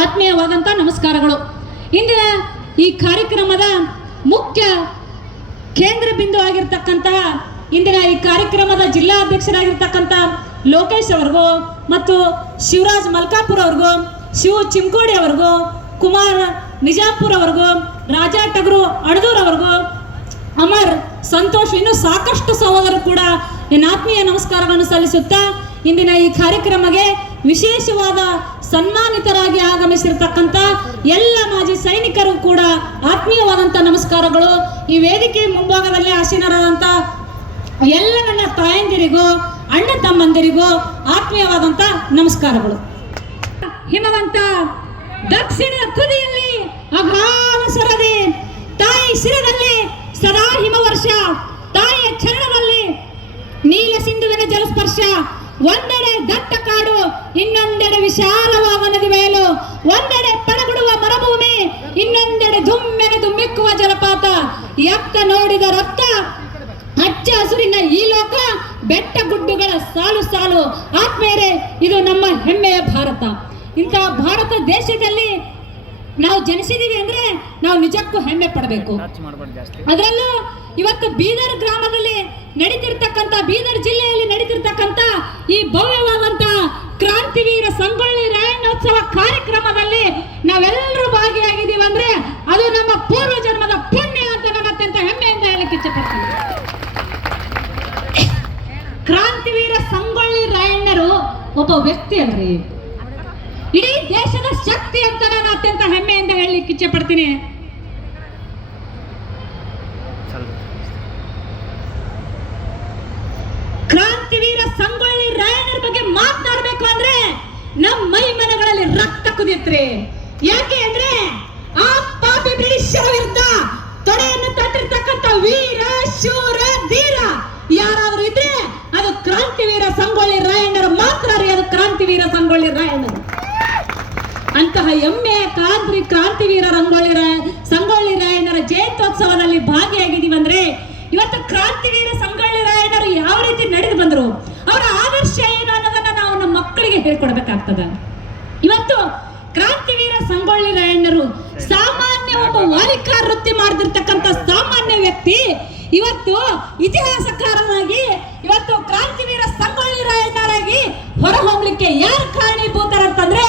ಆತ್ಮೀಯವಾದಂಥ ನಮಸ್ಕಾರಗಳು. ಇಂದಿನ ಈ ಕಾರ್ಯಕ್ರಮದ ಮುಖ್ಯ ಕೇಂದ್ರ ಬಿಂದು ಆಗಿರ್ತಕ್ಕಂತಹ ಇಂದಿನ ಈ ಕಾರ್ಯಕ್ರಮದ ಜಿಲ್ಲಾ ಅಧ್ಯಕ್ಷರಾಗಿರ್ತಕ್ಕಂಥ ಲೋಕೇಶ್ ಅವ್ರಿಗೂ ಮತ್ತು ಶಿವರಾಜ್ ಮಲ್ಕಾಪುರ್ ಅವ್ರಿಗೂ, ಶಿವ ಚಿಮ್ಕೋಡಿ ಅವ್ರಿಗೂ, ಕುಮಾರ್ ನಿಜಾಪುರ್ ಅವ್ರಿಗೂ, ರಾಜಾ ಟಗರು ಅಣದೂರ್ ಅವ್ರಿಗೂ, ಅಮರ್ ಸಂತೋಷ್ ಇನ್ನೂ ಸಾಕಷ್ಟು ಸಹೋದರರು ಕೂಡ ನನ್ನ ಆತ್ಮೀಯ ನಮಸ್ಕಾರಗಳನ್ನು ಸಲ್ಲಿಸುತ್ತಾ ಇಂದಿನ ಈ ಕಾರ್ಯಕ್ರಮಕ್ಕೆ ವಿಶೇಷವಾದ ಸನ್ಮಾನಿತರಾಗಿ ಆಗಮಿಸಿರ್ತಕ್ಕಂಥ ಎಲ್ಲ ಮಾಜಿ ಸೈನಿಕರು ಕೂಡ ಆತ್ಮೀಯವಾದಂಥ ನಮಸ್ಕಾರಗಳು. ಈ ವೇದಿಕೆ ಮುಂಭಾಗದಲ್ಲಿ ಆಸೀನರಾದಂಥ ಎಲ್ಲ ನನ್ನ ತಾಯಂದಿರಿಗೂ ಅಣ್ಣ ತಮ್ಮಂದಿರಿಗೂ ಆತ್ಮೀಯವಾದಂಥ ನಮಸ್ಕಾರಗಳು. ಹಿಮವಂತ ದಕ್ಷಿಣ ತುದಿಯಲ್ಲಿ ಅಗಾಧ ಸರದಿ, ತಾಯಿ ಶಿರದಲ್ಲಿ ಸದಾ ಹಿಮವರ್ಷ, ತಾಯಿಯ ಚರಣದಲ್ಲಿ ನೀಲ ಸಿಂಧುವಿನ ಜಲಸ್ಪರ್ಶ. ಒಂದೆಡೆ ದಟ್ಟ ಕಾಡು, ಇನ್ನೊಂದೆಡೆ ವಿಶಾಲವಾದ ನದಿ ಬಯಲು, ಒಂದೆಡೆ ಪಡಗುಡುವ ಮರುಭೂಮಿ, ಇನ್ನೊಂದೆಡೆ ಧುಮ್ಮೆನೆದು ಮಿಕ್ಕುವ ಜಲಪಾತ. ಎತ್ತ ನೋಡಿದ ರಕ್ತ ಹಚ್ಚ ಹಸುರಿನ ಈ ಲೋಕ, ಬೆಟ್ಟ ಗುಡ್ಡುಗಳ ಸಾಲು ಸಾಲು. ಆತ್ಮೇರೆ, ಇದು ನಮ್ಮ ಹೆಮ್ಮೆಯ ಭಾರತ. ಇಂತಹ ಭಾರತ ದೇಶದಲ್ಲಿ ನಾವು ಜನಿಸಿದೀವಿ ಅಂದ್ರೆ ನಾವು ನಿಜಕ್ಕೂ ಹೆಮ್ಮೆ ಪಡಬೇಕು. ಅದರಲ್ಲೂ ಇವತ್ತು ಬೀದರ್ ಗ್ರಾಮದಲ್ಲಿ ನಡೀತಿರ್ತಕ್ಕಂಥ, ಬೀದರ್ ಜಿಲ್ಲೆಯಲ್ಲಿ ನಡೀತಿರ್ತಕ್ಕಂಥ ಈ ಭವ್ಯವಾದಂತ ಕ್ರಾಂತಿವೀರ ಸಂಗೊಳ್ಳಿ ರಾಯಣ್ಣೋತ್ಸವ ಕಾರ್ಯಕ್ರಮದಲ್ಲಿ ನಾವೆಲ್ಲರೂ ಭಾಗಿಯಾಗಿದ್ದೀವಿ ಅಂದ್ರೆ ಅದು ನಮ್ಮ ಪೂರ್ವ ಜನ್ಮದ ಪುಣ್ಯ ಅಂತ ನಾನು ಅತ್ಯಂತ ಹೆಮ್ಮೆಯಿಂದ ಹೇಳಕ್ಕೆ ಇಚ್ಛಪಡ್ತೀನಿ. ಕ್ರಾಂತಿವೀರ ಸಂಗೊಳ್ಳಿ ರಾಯಣ್ಣರು ಒಬ್ಬ ವ್ಯಕ್ತಿ ಅಲ್ರಿ, ಇಡೀ ದೇಶದ ಶಕ್ತಿ ಅಂತ ನಾನು ಅತ್ಯಂತ ಹೆಮ್ಮೆಯಿಂದ ಹೇಳಲಿಕ್ಕೆ ಇಚ್ಛೆ ಪಡ್ತೀನಿ. ಕ್ರಾಂತಿವೀರ ಸಂಗೊಳ್ಳಿ ರಾಯಣ್ಣರ ಬಗ್ಗೆ ಮಾತನಾಡಬೇಕು ಅಂದ್ರೆ ನಮ್ಮ ಮೈ ಮನಗಳಲ್ಲಿ ರಕ್ತ ಕುದಿಯುತ್ತೆ. ಯಾಕೆ ಅಂದ್ರೆ ಆ ಪಾಪಿ ಬ್ರಿಟಿಷರ ವಿರುದ್ಧ ತೊಡೆಯನ್ನು ತಟ್ಟಿರ್ತಕ್ಕಂಥ ವೀರ ಶೂರ ಧೀರ ಯಾರಾದ್ರೂ ಇದ್ರೆ ಅದು ಕ್ರಾಂತಿವೀರ ಸಂಗೊಳ್ಳಿ ರಾಯಣ್ಣರು ಮಾತ್ರ ರೀ. ಅದು ಕ್ರಾಂತಿವೀರ ಸಂಗೊಳ್ಳಿ ರಾಯಣ್ಣರು. ಅಂತಹ ಹೆಮ್ಮೆಯ ಕ್ರಾಂತಿವೀರ ಸಂಗೊಳ್ಳಿ ರಾಯಣ್ಣರ ಜಯಂತ್ಯೋತ್ಸವದಲ್ಲಿ ಭಾಗಿಯಾಗಿದ್ದೀವಿ ಅಂದ್ರೆ ಇವತ್ತು ಕ್ರಾಂತಿವೀರ ಸಂಗೊಳ್ಳಿ ರಾಯಣ್ಣರು ಯಾವ ರೀತಿ ನಡೆದು ಬಂದರು, ಅವರ ಆದರ್ಶ ಏನು ಅನ್ನೋದನ್ನ ನಾವು ನಮ್ಮ ಮಕ್ಕಳಿಗೆ ಹೇಳ್ಕೊಡ್ಬೇಕಾಗ್ತದ. ಇವತ್ತು ಕ್ರಾಂತಿವೀರ ಸಂಗೊಳ್ಳಿ ರಾಯಣ್ಣರು ಸಾಮಾನ್ಯ ಒಬ್ಬ ವಾಲಿಕಾ ವೃತ್ತಿ ಮಾಡ್ತಿರ್ತಕ್ಕಂಥ ಸಾಮಾನ್ಯ ವ್ಯಕ್ತಿ ಇವತ್ತು ಇತಿಹಾಸಕಾರನಾಗಿ ಇವತ್ತು ಕ್ರಾಂತಿವೀರ ಸಂಗೊಳ್ಳಿ ರಾಯಣ್ಣರಾಗಿ ಹೊರ ಹೋಗ್ಲಿಕ್ಕೆ ಯಾರು ಕಾರಣೀಭೂತರಂತಂದ್ರೆ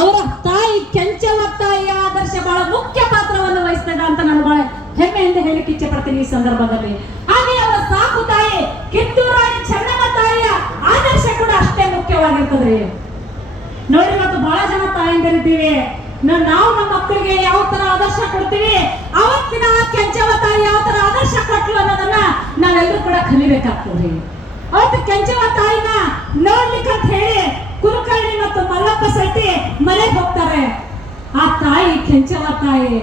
ಅವರ ತಾಯಿ ಕೆಂಚವ್ವ ತಾಯಿಯ ಆದರ್ಶ ಬಹಳ ಮುಖ್ಯ ಪಾತ್ರವನ್ನು ವಹಿಸ್ತದ ಅಂತ ನಾನು ಬಹಳ ಹೆಮ್ಮೆಯಿಂದ ಹೇಳಿಕ್ಕೆ ಇಚ್ಛೆ ಪಡ್ತೀನಿ ಈ ಸಂದರ್ಭದಲ್ಲಿ. ಹಾಗೆ ಅವರ ಸಾಕು ತಾಯಿ ಕಿತ್ತೂರು ರಾಣಿ ಚೆನ್ನಮ್ಮ ತಾಯಿಯ ಆದರ್ಶ ಕೂಡ ಅಷ್ಟೇ ಮುಖ್ಯವಾಗಿರ್ತದ್ರಿ. ನೋಡಿ, ಇವತ್ತು ಬಹಳ ಜನ ತಾಯಿಂದಿರಿದ್ದೀವಿ, ನಾವು ನಮ್ಮ ಮಕ್ಕಳಿಗೆ ಯಾವ ತರ ಆದರ್ಶ ಕೊಡ್ತೀವಿ, ಅವತ್ತಿನ ಕೆಂಚವ್ವ ತಾಯಿ ಯಾವ ತರ ಆದರ್ಶ ಕೊಟ್ಲು ಅನ್ನೋದನ್ನ ನಾವೆಲ್ಲರೂ ಕೂಡ ಕಲಿಬೇಕಾಗ್ತದೆ. ಅವತ್ತು ಕೆಂಚವ್ವ ತಾಯಿನ ನೋಡ್ಲಿಕ್ಕಂತ ಹೇಳಿ ಕುಲಕರ್ಣಿ ಮತ್ತು ಮಲ್ಲಪ್ಪ ಶೆಟ್ಟಿ ಮನೆಗೆ ಹೋಗ್ತಾರೆ. ಆ ತಾಯಿ ಕೆಂಚವ್ವ ತಾಯಿ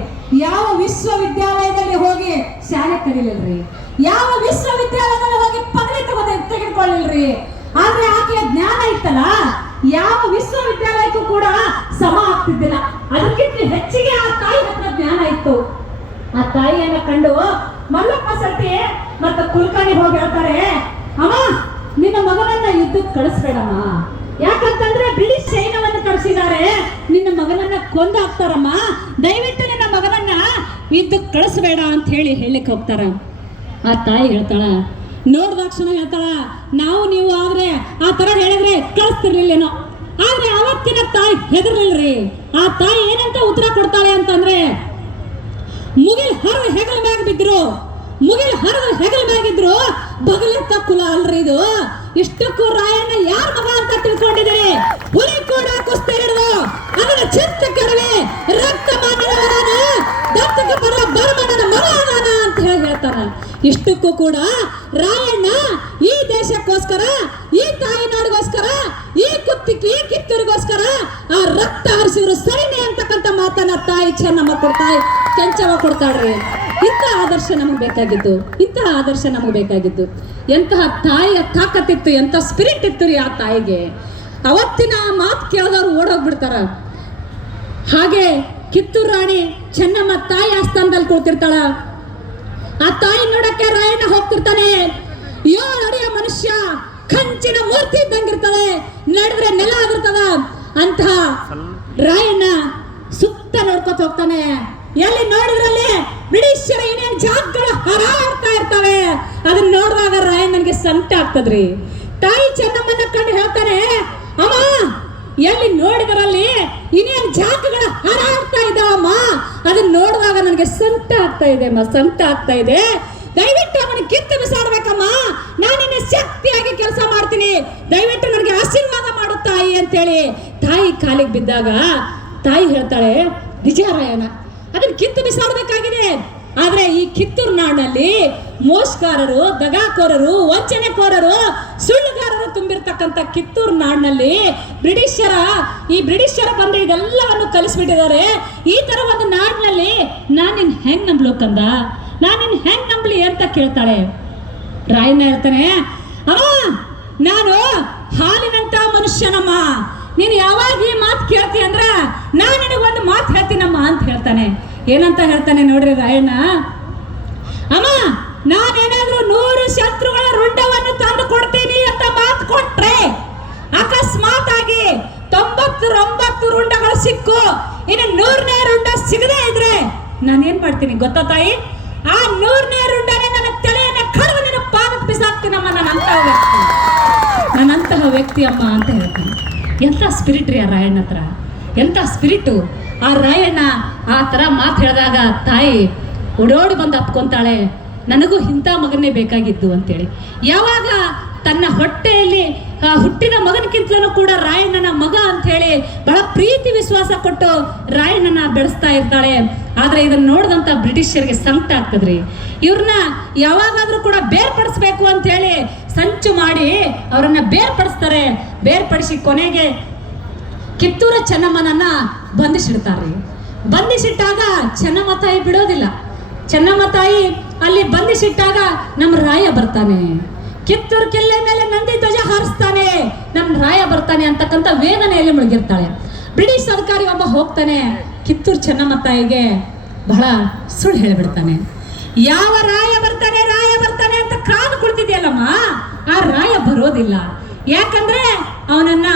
ಯಾವ ವಿಶ್ವವಿದ್ಯಾಲಯದಲ್ಲಿ ಹೋಗಿ ಶಾಲೆ ಕಲಿಲಿಲ್ರಿ, ಯಾವ ವಿಶ್ವವಿದ್ಯಾಲಯದಲ್ಲಿ ಹೋಗಿ ಪದವಿ ತೆಗೆದುಕೊಳ್ಳಿಲ್ರಿ. ಆದ್ರೆ ಆಕೆಯ ಜ್ಞಾನ ಇತ್ತಲ್ಲ, ಯಾವ ವಿಶ್ವವಿದ್ಯಾಲಯಕ್ಕೂ ಕೂಡ ಸಮ ಆಗ್ತಿದ್ದಿಲ್ಲ. ಅದಕ್ಕಿಂತ ಹೆಚ್ಚಿಗೆ ಆ ತಾಯಿ ಹತ್ರ ಜ್ಞಾನ ಇತ್ತು. ಆ ತಾಯಿಯನ್ನ ಕಂಡು ಮಲ್ಲಪ್ಪ ಶೆಟ್ಟಿ ಮತ್ತು ಕುಲಕರ್ಣಿ ಹೋಗಿ ಹೇಳ್ತಾರೆ, ಅಮ್ಮ ನಿನ್ನ ಮಗನನ್ನ ಯುದ್ಧಕ್ಕೆ ಕಳಿಸ್ಬೇಡಮ್ಮ, ಯಾಕಂತಂದ್ರೆ ಬ್ರಿಟಿಷ್ ಸೈನ್ಯವನ್ನು ಕಳಿಸಿದ್ದಾರೆ, ನಿನ್ನ ಮಗನನ್ನ ಕೊಂದು ಹಾಕ್ತಾರಮ್ಮ, ದಯವಿಟ್ಟು ನಿನ್ನ ಮಗನನ್ನ ಯುದ್ಧಕ್ಕೆ ಕಳಿಸ್ಬೇಡ ಅಂತ ಹೇಳಿಕ್ಕೆ ಹೋಗ್ತಾರ. ಆ ತಾಯಿ ಹೇಳ್ತಾಳ, ನೋಡ್ದಾಕ್ಷಣ ಹೇಳ್ತಾಳ, ನೀವು ಆದ್ರೆ ಆ ತರ ಹೇಳಿದ್ರೆ ಕಳಿಸ್ತಿರ್ಲಿಲ್ಲೇನೋ. ಆದ್ರೆ ಅವತ್ತಿನ ತಾಯಿ ಹೆದರ್ಲಿಲ್ರಿ. ಆ ತಾಯಿ ಏನಂತ ಉತ್ತರ ಕೊಡ್ತಾಳೆ ಅಂತಂದ್ರೆ, ಮುಗಿಲ್ ಹರಿದು ಹೆಗಲ ಮ್ಯಾಗ ಬಿದ್ರು, ಮುಗಿಲ್ ಹರಿದು ಹೆಗಲ ಮ್ಯಾಗಿದ್ರು ಬಗಲೆತ್ತ ಕುಲ ಅಲ್ರಿ ಇದು. ಇಷ್ಟಕ್ಕೂ ರಾಯಣ್ಣ ಯಾರ ಮಗ ಅಂತ ತಿಳ್ಕೊಂಡಿದ್ದೀರಿ? ಹುಲಿ ಕೂಡ ಕುಸ್ತಿ ಹಿಡಿದು ಅದರ ಚಿತ್ತ ಕೆಡವೆ ರಕ್ತ ಮಾನವರಾದ ದತ್ತಕ ಬರ ಬರ್ಮಣ್ಣನ ಮಗ ಅದಾನ ಅಂತ ಹೇಳ್ತಾರ. ಇಷ್ಟಕ್ಕೂ ಕೂಡ ರಾಯಣ್ಣ ಈ ದೇಶಕ್ಕೋಸ್ಕರ, ಈ ತಾಯಿ ನಾಡಿಗೋಸ್ಕರ, ಈ ಕಿತ್ತೂರಿಗೋಸ್ಕರ ಆ ರಕ್ತ ಹರಿಸಿದ್ರು ಸರಿನೇ ಅಂತಕ್ಕಂಥ ಮಾತನ್ನ ತಾಯಿ ಚೆನ್ನಮ್ಮ ಕೊಡ್ತಾಯಿ ಕೆಂಚವ್ವ ಕೊಡ್ತಾಳ್ರಿ. ಇಂತಹ ಆದರ್ಶ ನಮಗೆ ಬೇಕಾಗಿದ್ದು. ಎಂತಹ ತಾಯಿಯ ತಾಕತ್ತಿತ್ತು, ಎಂತ ಸ್ಪಿರಿಟ್ ಇತ್ತು ರೀ ಆ ತಾಯಿಗೆ. ಅವತ್ತಿನ ಮಾತು ಕೇಳಿದವ್ರು ಓಡೋಗ್ಬಿಡ್ತಾರ. ಹಾಗೆ ಕಿತ್ತೂರು ರಾಣಿ ಚೆನ್ನಮ್ಮ ತಾಯಿ ಆಸ್ಥಾನದಲ್ಲಿ ಕೂತಿರ್ತಾಳ. ಆ ತಾಯಿ ನೋಡಕ್ಕೆ ರಾಯಣ್ಣ ಹೋಗ್ತಿರ್ತಾನೆ. 7 ಅಡಿಯ ಮನುಷ್ಯ, ಕಂಚಿನ ಮೂರ್ತಿ ಇದ್ದಂಗಿರ್ತದೆ, ನಡೆದ್ರೆ ನೆಲ ಆಗಿರ್ತದ. ಅಂತಹ ರಾಯಣ್ಣ ಹೇಳ್ಕೊತ ಹೋಗ್ತಾನೆ. ಎಲ್ಲಿ ನೋಡಿದ್ರಲ್ಲಿ ಬ್ರಿಟಿಷರ ಏನೇನ್ ಜಾಗಗಳು ಹಾರಾಡ್ತಾ ಇರ್ತವೆ, ಅದನ್ನ ನೋಡಿದಾಗ ರಾಯಣ್ಣನಿಗೆ ಸಂಕಟ ಆಗ್ತದ್ರಿ. ತಾಯಿ ಚೆನ್ನಮ್ಮನ ಕಂಡು ಹೇಳ್ತಾನೆ, ಅಮ್ಮ ಎಲ್ಲಿ ನೋಡಿದ್ರಲ್ಲಿ ಇನ್ನೇನ್ ಜಾಗಗಳ ಹಾರಾಡ್ತಾ ಇದ್ದಾವಮ್ಮ, ಅದನ್ನ ನೋಡಿದಾಗ ನನಗೆ ಸಂಕಟ ಆಗ್ತಾ ಇದೆ ಅಮ್ಮ, ಸಂಕಟ ಆಗ್ತಾ ಇದೆ. ದಯವಿಟ್ಟು ಅವನ ಕಿತ್ತು ಬಿಸಾಡ್ಬೇಕಮ್ಮ, ನಾನು ನಿನ್ನೆ ಶಕ್ತಿಯಾಗಿ ಕೆಲಸ ಮಾಡ್ತೀನಿ, ದಯವಿಟ್ಟು ನನಗೆ ಆಶೀರ್ವಾದ ಮಾಡು ತಾಯಿ ಅಂತೇಳಿ ತಾಯಿ ಕಾಲಿಗೆ ಬಿದ್ದಾಗ ತಾಯಿ ಹೇಳ್ತಾಳೆ, ನಿಜ ರಾಯಣ್ಣ ಅದನ್ನ ಕಿತ್ತು ಬಿಸಾಡ್ಬೇಕಾಗಿದೆ. ಆದ್ರೆ ಈ ಕಿತ್ತೂರು ನಾಡಿನಲ್ಲಿ ಮೋಸಗಾರರು, ದಗಾಕೋರರು, ವಂಚನೆಕೋರರು, ಸುಳ್ಳುಗಾರರು ತುಂಬಿರ್ತಕ್ಕಂಥ ಕಿತ್ತೂರು ನಾಡಿನಲ್ಲಿ ಬ್ರಿಟಿಷರ ಬಂದು ಇದೆಲ್ಲವನ್ನು ಕಲಿಸ್ಬಿಟ್ಟಿದ್ದಾರೆ. ಈ ತರ ಒಂದು ನಾಡಿನಲ್ಲಿ ನಾನು ನಿನ್ ಹೆಂಗ್ ನಂಬ್ಲು ಕಂದ, ನಾನು ನಿನ್ ಹೆಂಗ್ ನಂಬ್ಲಿ ಅಂತ ಕೇಳ್ತಾಳೆ. ರಾಯಣ್ಣ ಹೇಳ್ತಾನೆ, ಅಮ್ಮ ನಾನು ಹಾಲಿನಂತ ಮನುಷ್ಯನಮ್ಮ, ನೀನು ಯಾವಾಗ ಈ ಮಾತು ಕೇಳ್ತಿ ಅಂದ್ರ ನಾನು ನಿನಗೊಂದು ಮಾತು ಹೇಳ್ತೀನಮ್ಮ ಅಂತ ಹೇಳ್ತಾನೆ. ಏನಂತ ಹೇಳ್ತಾನೆ ನೋಡ್ರಿ ರಾಯಣ್ಣ, ಅಮ್ಮ ನಾನೇನಾದ್ರೂ 100 ಶತ್ರುಗಳ ರುಂಡವನ್ನು ತಂದು ಕೊಡ್ತೀನಿ ಅಂತ ಮಾತು ಕೊಟ್ರೆ ಅಕಸ್ಮಾತ್ ಆಗಿ 99 ರುಂಡಗಳು ಸಿಕ್ಕು, ಇನ್ನು 100ನೇ ರುಂಡ ಸಿಗದೇ ಇದ್ರೆ ನಾನೇನ್ ಮಾಡ್ತೀನಿ ಗೊತ್ತಾ ತಾಯಿ, ಆ 100ನೇ ರುಂಡನೇ ನನ್ನ ತಲೆಯನ್ನ ಕಡಿದು ನಿನ್ನ ಪಾದಕ್ಕೆ ಬಿಸಾಕ್ತೀನಮ್ಮ, ನನ್ನಂತಹ ವ್ಯಕ್ತಿ ಅಮ್ಮ ಅಂತ ಹೇಳ್ತಾನೆ. ಎಂಥ ಸ್ಪಿರಿಟ್ ರೀ ಆ ರಾಯಣ್ಣ ಹತ್ರ, ಎಂಥ ಸ್ಪಿರಿಟು ಆ ರಾಯಣ್ಣ. ಆ ಥರ ಮಾತು ಹೇಳಿದಾಗ ತಾಯಿ ಓಡೋಡಿ ಬಂದು ಅಪ್ಕೊಂತಾಳೆ, ನನಗೂ ಇಂಥ ಮಗನೇ ಬೇಕಾಗಿದ್ದು ಅಂತೇಳಿ. ಯಾವಾಗ ತನ್ನ ಹೊಟ್ಟೆಯಲ್ಲಿ ಹುಟ್ಟಿದ ಮಗನಕ್ಕಿಂತಲೂ ಕೂಡ ರಾಯಣ್ಣನ ಮಗ ಅಂತ ಹೇಳಿ ಬಹಳ ಪ್ರೀತಿ ವಿಶ್ವಾಸ ಕೊಟ್ಟು ರಾಯಣ್ಣನ ಬೆಳೆಸ್ತಾ ಇರ್ತಾಳೆ. ಆದ್ರೆ ಇದನ್ನ ನೋಡಿದಂತ ಬ್ರಿಟಿಷರಿಗೆ ಸಂಕಟ ಆಗ್ತದ್ರಿ. ಇವ್ರನ್ನ ಯಾವಾಗಾದ್ರೂ ಕೂಡ ಬೇರ್ಪಡಿಸ್ಬೇಕು ಅಂತ ಹೇಳಿ ಸಂಚು ಮಾಡಿ ಅವರನ್ನ ಬೇರ್ಪಡಿಸ್ತಾರೆ. ಬೇರ್ಪಡಿಸಿ ಕೊನೆಗೆ ಕಿತ್ತೂರ ಚೆನ್ನಮ್ಮನನ್ನ ಬಂಧಿಸಿಡ್ತಾರ್ರಿ. ಬಂಧಿಸಿಟ್ಟಾಗ ಚೆನ್ನಮ್ಮ ತಾಯಿ ಬಿಡೋದಿಲ್ಲ. ಚೆನ್ನಮ್ಮ ತಾಯಿ ಅಲ್ಲಿ ಬಂಧಿಸಿಟ್ಟಾಗ ನಮ್ಮ ರಾಯ ಬರ್ತಾನೆ, ಕಿತ್ತೂರು ಕಿಲ್ಲೆ ಮೇಲೆ ನಂದಿ ಧ್ವಜ ಹಾರಿಸ್ತಾನೆ, ನಮ್ಮ ರಾಯ ಬರ್ತಾನೆ ಅಂತಕ್ಕಂಥ ವೇದನೆಯಲ್ಲಿ ಮುಳುಗಿರ್ತಾಳೆ. ಬ್ರಿಟಿಷ್ ಅಧಿಕಾರಿ ಒಬ್ಬ ಹೋಗ್ತಾನೆ, ಕಿತ್ತೂರು ಚೆನ್ನಮ್ಮ ತಾಯಿಗೆ ಬಹಳ ಸುಳ್ಳು ಹೇಳಿಬಿಡ್ತಾನೆ. ಯಾವ ರಾಯ ಬರ್ತಾನೆ ಅಂತ ಕಾದು ಕುಳಿತಿದ್ಯಲ್ಲಮ್ಮ, ಆ ರಾಯ ಬರೋದಿಲ್ಲ. ಯಾಕಂದ್ರೆ ಅವನನ್ನ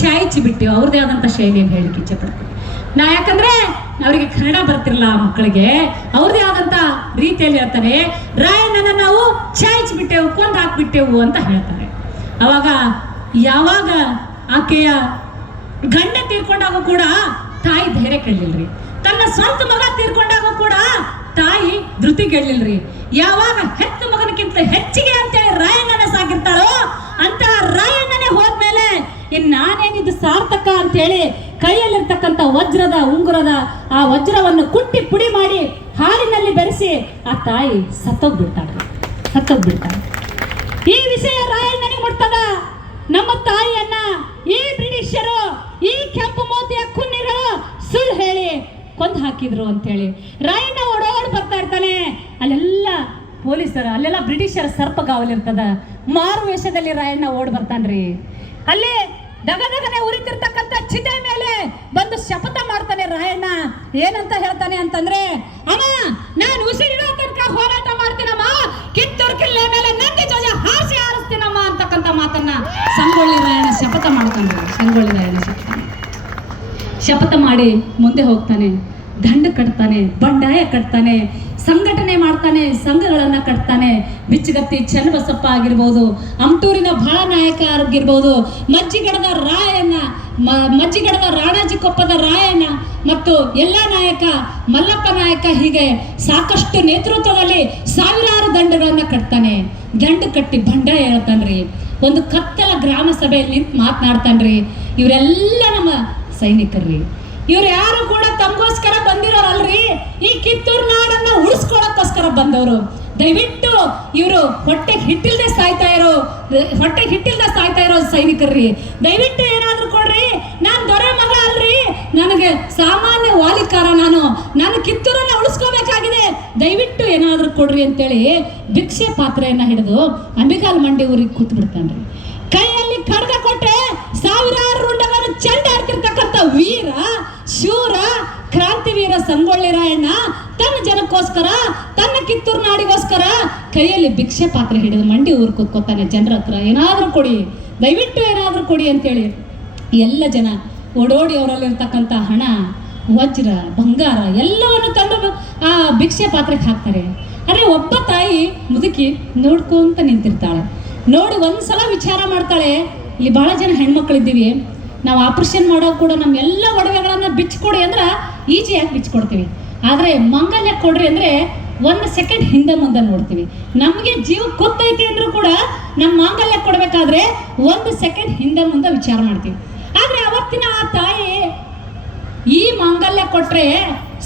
ಚಾಯ್ಚಿ ಬಿಟ್ಟು ಅವ್ರದೇ ಆದಂತ ಶೈಲಿಯನ್ನು ಹೇಳಿಕ್ಕೆ ಇಚ್ಛೆ ಪಡ್ತಾರೆ. ಯಾಕಂದ್ರೆ ಅವರಿಗೆ ಕನ್ನಡ ಬರ್ತಿರಲ್ಲ ಮಕ್ಕಳಿಗೆ, ಅವ್ರದೇ ಆದಂತ ರೀತಿಯಲ್ಲಿ ಹೇಳ್ತಾರೆ, ರಾಯಣ್ಣನ ನಾವು ಚಾಯ್ಚಿ ಬಿಟ್ಟೆವು, ಕೊಂದು ಹಾಕ್ಬಿಟ್ಟೆವು ಅಂತ ಹೇಳ್ತಾರೆ. ಅವಾಗ ಯಾವಾಗ ಆಕೆಯ ಗಂಡ ತೀರ್ಕೊಂಡಾಗ ಕೂಡ ತಾಯಿ ಧೈರ್ಯ ಕೇಳಲಿಲ್ರಿ. ತನ್ನ ಸ್ವಂತ ಮಗ ತೀರ್ಕೊಂಡಾಗ ಕೂಡ ತಾಯಿ ಧೃತಿ ಕೇಳಲಿಲ್ರಿ. ಯಾವಾಗ ಹೆತ್ತ ಮಗನಕ್ಕಿಂತ ಹೆಚ್ಚಿಗೆ ಅಂತೇಳಿ ರಾಯಣ್ಣನ ಸಾಕಿರ್ತಾಳೋ ಅಂತ ರಾಯಣ್ಣನೇ ಹೋದ್ಮೇಲೆ ಇನ್ ನಾನೇನಿದ್ದು ಸಾರ್ಥಕ ಅಂತ ಹೇಳಿ ಕೈಯಲ್ಲಿರ್ತಕ್ಕಂಥ ವಜ್ರದ ಉಂಗುರದ ಆ ವಜ್ರವನ್ನು ಕುಟ್ಟಿ ಪುಡಿ ಮಾಡಿ ಹಾಲಿನಲ್ಲಿ ಬೆರೆಸಿ ಆ ತಾಯಿ ಸತ್ತೋಗ್ಬಿಡ್ತಾಳೆ. ಈ ವಿಷಯ ರಾಯಣ್ಣನಿಗೆ ಮುಟ್ತದ. ನಮ್ಮ ತಾಯಿಯನ್ನ ಈ ಬ್ರಿಟಿಷರು, ಈ ಕೆಂಪು ಮೋತಿಯ ಕುನ್ನಿಗಳು ಸುಳ್ಳು ಹೇಳಿ ಕೊಂದು ಹಾಕಿದ್ರು ಅಂತೇಳಿ ರಾಯಣ್ಣ ಓಡೋಡ್ ಬರ್ತಾ ಇರ್ತಾನೆ. ಅಲ್ಲೆಲ್ಲ ಪೊಲೀಸರು, ಅಲ್ಲೆಲ್ಲ ಬ್ರಿಟಿಷರ ಸರ್ಪಗಾವಲಿರ್ತದ. ಮಾರು ವೇಷದಲ್ಲಿ ರಾಯಣ್ಣ ಓಡ್ ಬರ್ತಾನ್ರಿ. ಅಲ್ಲಿ ದಗದಗನೆ ಉರಿತಿರ್ತಕ್ಕಂಥ ಚಿತೆ ಮೇಲೆ ಬಂದು ಶಪಥ ಮಾಡ್ತಾನೆ ರಾಯಣ್ಣ. ಏನಂತ ಹೇಳ್ತಾನೆ ಅಂತಂದ್ರೆ, ಅಮ್ಮ ನಾನು ಉಸಿರಿರೋ ತನಕ ಹೋರಾಟ ಮಾಡ್ತೀನಮ್ಮ, ಕಿತ್ತೂರು ಕಿಲ್ಲೆ ಮೇಲೆ ನಂದಿ ಧ್ವಜ ಹಾರಿಸ್ತೀನಮ್ಮ ಅಂತಕ್ಕಂಥ ಮಾತನ್ನ ಸಂಗೊಳ್ಳಿ ರಾಯಣ್ಣ ಶಪಥ ಮಾಡ್ತಾನೆ. ಶಪಥ ಮಾಡಿ ಮುಂದೆ ಹೋಗ್ತಾನೆ. ದಂಡ ಕಟ್ತಾನೆ, ಬಂಡಾಯ ಕಟ್ತಾನೆ, ಸಂಘಟನೆ ಮಾಡ್ತಾನೆ, ಸಂಘಗಳನ್ನ ಕಟ್ತಾನೆ. ಬಿಚ್ಚಗತ್ತಿ ಚನ್ನಬಸಪ್ಪ ಆಗಿರ್ಬೋದು, ಅಮಟೂರಿನ ಬಾಳನಾಯಕ ಆಗಿರ್ಬೋದು, ಮಜ್ಜಿಗಡದ ರಾಣಾಜಿಕೊಪ್ಪದ ರಾಯಣ್ಣ ಮತ್ತು ಎಲ್ಲ ನಾಯಕ, ಮಲ್ಲಪ್ಪ ನಾಯಕ, ಹೀಗೆ ಸಾಕಷ್ಟು ನೇತೃತ್ವದಲ್ಲಿ ಸಾವಿರಾರು ದಂಡಗಳನ್ನ ಕಟ್ತಾನೆ. ದಂಡ ಕಟ್ಟಿ ಬಂಡಾಯ ಹೇಳ್ತಾನ್ರಿ. ಒಂದು ಕತ್ತಲ ಗ್ರಾಮ ಸಭೆಯಲ್ಲಿ ನಿಂತು ಮಾತನಾಡ್ತಾನ್ರಿ. ಇವರೆಲ್ಲ ನಮ್ಮ ಸೈನಿಕರ್ರಿ. ಇವ್ರು ಯಾರು ಕೂಡ ತಮಗೋಸ್ಕರ ಬಂದಿರೋರಲ್ರಿ, ಈ ಕಿತ್ತೂರು ನಾಡನ್ನ ಉಳಿಸ್ಕೊಳ್ಳೋಕ್ಕೋಸ್ಕರ ಬಂದವರು. ದಯವಿಟ್ಟು ಇವರು ಹೊಟ್ಟೆಗೆ ಹಿಟ್ಟಿಲ್ದೆ ಸಾಯ್ತಾ ಇರೋ ಸೈನಿಕರ್ರಿ. ದಯವಿಟ್ಟು ಏನಾದ್ರು ಕೊಡ್ರಿ, ನಾನು ದೊರೆ ಮಗ ಅಲ್ರಿ, ನನಗೆ ಸಾಮಾನ್ಯ ವಾಲಿಕಾರ, ನಾನು ಕಿತ್ತೂರನ್ನ ಉಳಿಸ್ಕೋಬೇಕಾಗಿದೆ, ದಯವಿಟ್ಟು ಏನಾದ್ರು ಕೊಡ್ರಿ ಅಂತೇಳಿ ಭಿಕ್ಷೆ ಪಾತ್ರೆಯನ್ನ ಹಿಡಿದು ಅಂಬಿಕಾಲ್ ಮಂಡಿ ಊರಿಗೆ ಕೂತ್ ಬಿಡ್ತಾನ್ರಿ. ಕೈಯಲ್ಲಿ ಖಡ್ಗ ಕೊಟ್ಟೆ ಸಾವಿರಾರು ರುಂಡಗಳನ್ನು ಚೆಂಡಾಡ್ತಿರ್ತಕ್ಕಂಥ ವೀರ ಶೂರ ಕ್ರಾಂತಿವೀರ ಸಂಗೊಳ್ಳಿ ರಾಯಣ್ಣ ತನ್ನ ಜನಕ್ಕೋಸ್ಕರ, ತನ್ನ ಕಿತ್ತೂರು ನಾಡಿಗೋಸ್ಕರ ಕೈಯಲ್ಲಿ ಭಿಕ್ಷೆ ಪಾತ್ರೆ ಹಿಡಿದು ಮಂಡಿ ಊರು ಕೂತ್ಕೋತಾನೆ. ಜನರ ಹತ್ರ ಏನಾದ್ರೂ ಕೊಡಿ, ದಯವಿಟ್ಟು ಏನಾದ್ರೂ ಕೊಡಿ ಅಂತೇಳಿ ಎಲ್ಲ ಜನ ಓಡೋಡಿ ಅವರಲ್ಲಿರ್ತಕ್ಕಂಥ ಹಣ ವಜ್ರ ಬಂಗಾರ ಎಲ್ಲವನ್ನು ತಂದು ಆ ಭಿಕ್ಷೆ ಪಾತ್ರಕ್ಕೆ ಹಾಕ್ತಾರೆ. ಆದರೆ ಒಬ್ಬ ತಾಯಿ ಮುದುಕಿ ನೋಡ್ಕೊಂತ ನಿಂತಿರ್ತಾಳೆ. ನೋಡಿ ಒಂದ್ಸಲ ವಿಚಾರ ಮಾಡ್ತಾಳೆ, ಇಲ್ಲಿ ಬಹಳ ಜನ ಹೆಣ್ಮಕ್ಳಿದ್ದೀವಿ, ನಾವು ಆಪರೇಷನ್ ಮಾಡೋ ಕೂಡ ನಮ್ಮ ಎಲ್ಲ ಒಡವೆಗಳನ್ನು ಬಿಚ್ಕೊಡಿ ಅಂದ್ರೆ ಈಜಿಯಾಗಿ ಬಿಚ್ಕೊಡ್ತೀವಿ. ಆದರೆ ಮಾಂಗಲ್ಯ ಕೊಡ್ರಿ ಅಂದರೆ 1 ಸೆಕೆಂಡ್ ಹಿಂದೆ ಮುಂದೆ ನೋಡ್ತೀವಿ. ನಮಗೆ ಜೀವ ಗೊತ್ತೈತಿ ಅಂದ್ರೂ ಕೂಡ ನಮ್ಮ ಮಾಂಗಲ್ಯ ಕೊಡಬೇಕಾದ್ರೆ 1 ಸೆಕೆಂಡ್ ಹಿಂದೆ ಮುಂದೆ ವಿಚಾರ ಮಾಡ್ತೀವಿ. ಆದರೆ ಅವತ್ತಿನ ಆ ತಾಯಿ ಈ ಮಾಂಗಲ್ಯ ಕೊಟ್ರೆ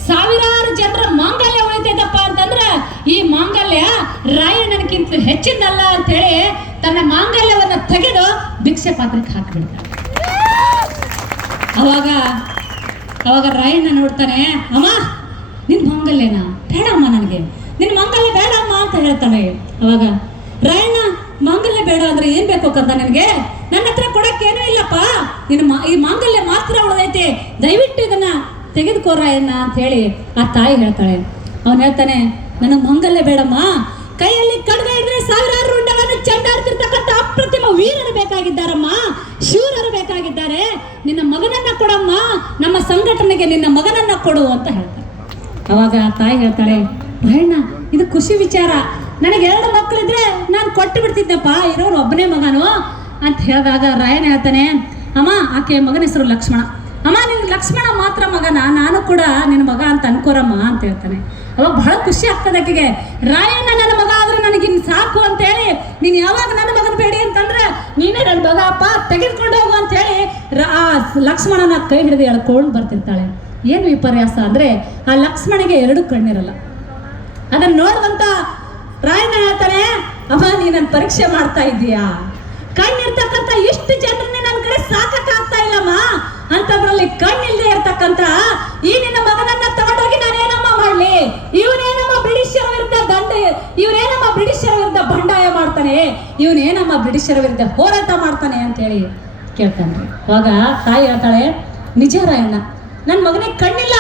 ಸಾವಿರಾರು ಜನರ ಮಾಂಗಲ್ಯ ಉಳಿತೈತಪ್ಪ ಅಂತಂದ್ರೆ ಈ ಮಾಂಗಲ್ಯ ರಾಯಣ್ಣನಕ್ಕಿಂತ ಹೆಚ್ಚಿನಲ್ಲ ಅಂತ ಹೇಳಿ ತನ್ನ ಮಾಂಗಲ್ಯವನ್ನ ತೆಗೆದು ಭಿಕ್ಷೆ ಪಾತ್ರಕ್ಕೆ ಹಾಕಿಬಿಡ್ತಾಳೆ. ಅವಾಗ ರಾಯಣ್ಣ ನೋಡ್ತಾನೆ, ಅಮ್ಮ ನಿನ್ ಮಾಂಗಲ್ಯನ ಬೇಡಮ್ಮ, ನನಗೆ ನಿನ್ ಮಾಂಗಲ್ಯ ಬೇಡಮ್ಮ ಅಂತ ಹೇಳ್ತಾಳೆ. ಅವಾಗ ರಾಯಣ್ಣ ಮಾಂಗಲ್ಯ ಬೇಡ ಅಂದ್ರೆ ಏನ್ ಬೇಕು ಕಂದ, ನನಗೆ ನನ್ನ ಹತ್ರ ಕೊಡಕ್ಕೇನೂ ಇಲ್ಲಪ್ಪ, ಈ ಮಾಂಗಲ್ಯ ಮಾತ್ರ ಉಳಿದೈತೆ, ದಯವಿಟ್ಟು ಇದನ್ನ ತೆಗೆದುಕೋ ರಾಯಣ್ಣ ಅಂತ ಹೇಳಿ ಆ ತಾಯಿ ಹೇಳ್ತಾಳೆ. ಅವನು ಹೇಳ್ತಾನೆ, ನನಗೆ ಮಾಂಗಲ್ಯ ಬೇಡಮ್ಮ, ಕೈಯಲ್ಲಿ ಕಡ್ಗ ಇದ್ರೆ ಸಾವಿರಾರು ರುಂಡಗಳನ್ನು ಚೆಂಡಾಡ್ತಿರ್ತಕ್ಕಂಥ ಅಪ್ರತಿಮ ವೀರರು ಬೇಕಾಗಿದ್ದಾರಮ್ಮ, ಶೂರರು ಬೇಕಾಗಿದ್ದಾರೆ, ನಿನ್ನ ಮಗನನ್ನ ಕೊಡಮ್ಮ, ನಮ್ಮ ಸಂಘಟನೆಗೆ ನಿನ್ನ ಮಗನನ್ನ ಕೊಡು ಅಂತ ಹೇಳ್ತಾರೆ. ಅವಾಗ ಆ ತಾಯಿ ಹೇಳ್ತಾಳೆ, ರಾಯಣ್ಣ ಇದು ಖುಷಿ ವಿಚಾರ, ನನಗೆ 2 ಮಕ್ಕಳಿದ್ರೆ ನಾನು ಕೊಟ್ಟು ಬಿಡ್ತಿದ್ದಪ್ಪ, ಇರೋರು ಒಬ್ಬನೇ ಮಗನು ಅಂತ ಹೇಳಿದಾಗ ರಾಯಣ್ಣ ಹೇಳ್ತಾನೆ, ಅಮ್ಮ ಆಕೆ ಮಗನ ಹೆಸರು ಲಕ್ಷ್ಮಣ, ಅಮ್ಮ ನಿನ್ ಲಕ್ಷ್ಮಣ ಮಾತ್ರ ಮಗನ, ನಾನು ಕೂಡ ನಿನ್ನ ಮಗ ಅಂತ ಅನ್ಕೋರಮ್ಮ ಅಂತ ಹೇಳ್ತಾನೆ. ಅವಾಗ ಬಹಳ ಖುಷಿ ಆಗ್ತದೆ ಆಕೆಗೆ, ರಾಯಣ್ಣ ನನ್ನ ಮಗ ಆದ್ರೆ ನನಗಿನ್ ಸಾಕು ಅಂತ ಹೇಳಿ, ನೀನು ಯಾವಾಗ ನನ್ನ ಮಗನ ಬೇಡಿ ಅಂತಂದ್ರೆ ನೀನೇ ನನ್ನ ಮಗ ಅಪ್ಪ, ತೆಗೆದುಕೊಂಡು ಹೋಗು ಅಂತ ಹೇಳಿ ಆ ಲಕ್ಷ್ಮಣನ ಕೈ ಹಿಡಿದು ಎಳ್ಕೊಂಡು ಬರ್ತಿರ್ತಾಳೆ. ಏನು ವಿಪರ್ಯಾಸ ಅಂದ್ರೆ ಆ ಲಕ್ಷ್ಮಣಿಗೆ 2 ಕಣ್ಣಿರಲ್ಲ. ಅದನ್ನ ನೋಡುವಂತ ರಾಯಣ್ಣ ಹೇಳ್ತಾನೆ, ಅಮ್ಮ ನೀ ನನ್ನ ಪರೀಕ್ಷೆ ಮಾಡ್ತಾ ಇದ್ದೀಯಾ, ಕಣ್ಣಿರ್ತಕ್ಕಂಥ ಇಷ್ಟು ಜನರನ್ನೇ ನನ್ನ ಕಡೆ ಸಾಕಾಗ್ತಾ ಇಲ್ಲಮ್ಮ, ಅಂತದ್ರಲ್ಲಿ ಕಣ್ಣಿಲ್ದೇ ಇರ್ತಕ್ಕಂಥ ಈ ನಿನ್ನ ಮಗನನ್ನ ತಗೊಂಡೋಗಿ ನಾನೇನಮ್ಮ ಮಾಡ್ಲಿ, ಇವನೇನಮ್ಮ ಬ್ರಿಟಿಷರ ವಿರುದ್ಧ ಬಂಡಾಯ ಮಾಡ್ತಾನೆ, ಇವನೇನಮ್ಮ ಬ್ರಿಟಿಷರ ವಿರುದ್ಧ ಹೋರಾಟ ಮಾಡ್ತಾನೆ ಅಂತ ಹೇಳಿ ಕೇಳ್ತಾನೆ. ಅವಾಗ ತಾಯಿ ಹೇಳ್ತಾಳೆ, ನಿಜ ರಾಯಣ್ಣ, ನನ್ನ ಮಗನಿಗೆ ಕಣ್ಣಿಲ್ಲ,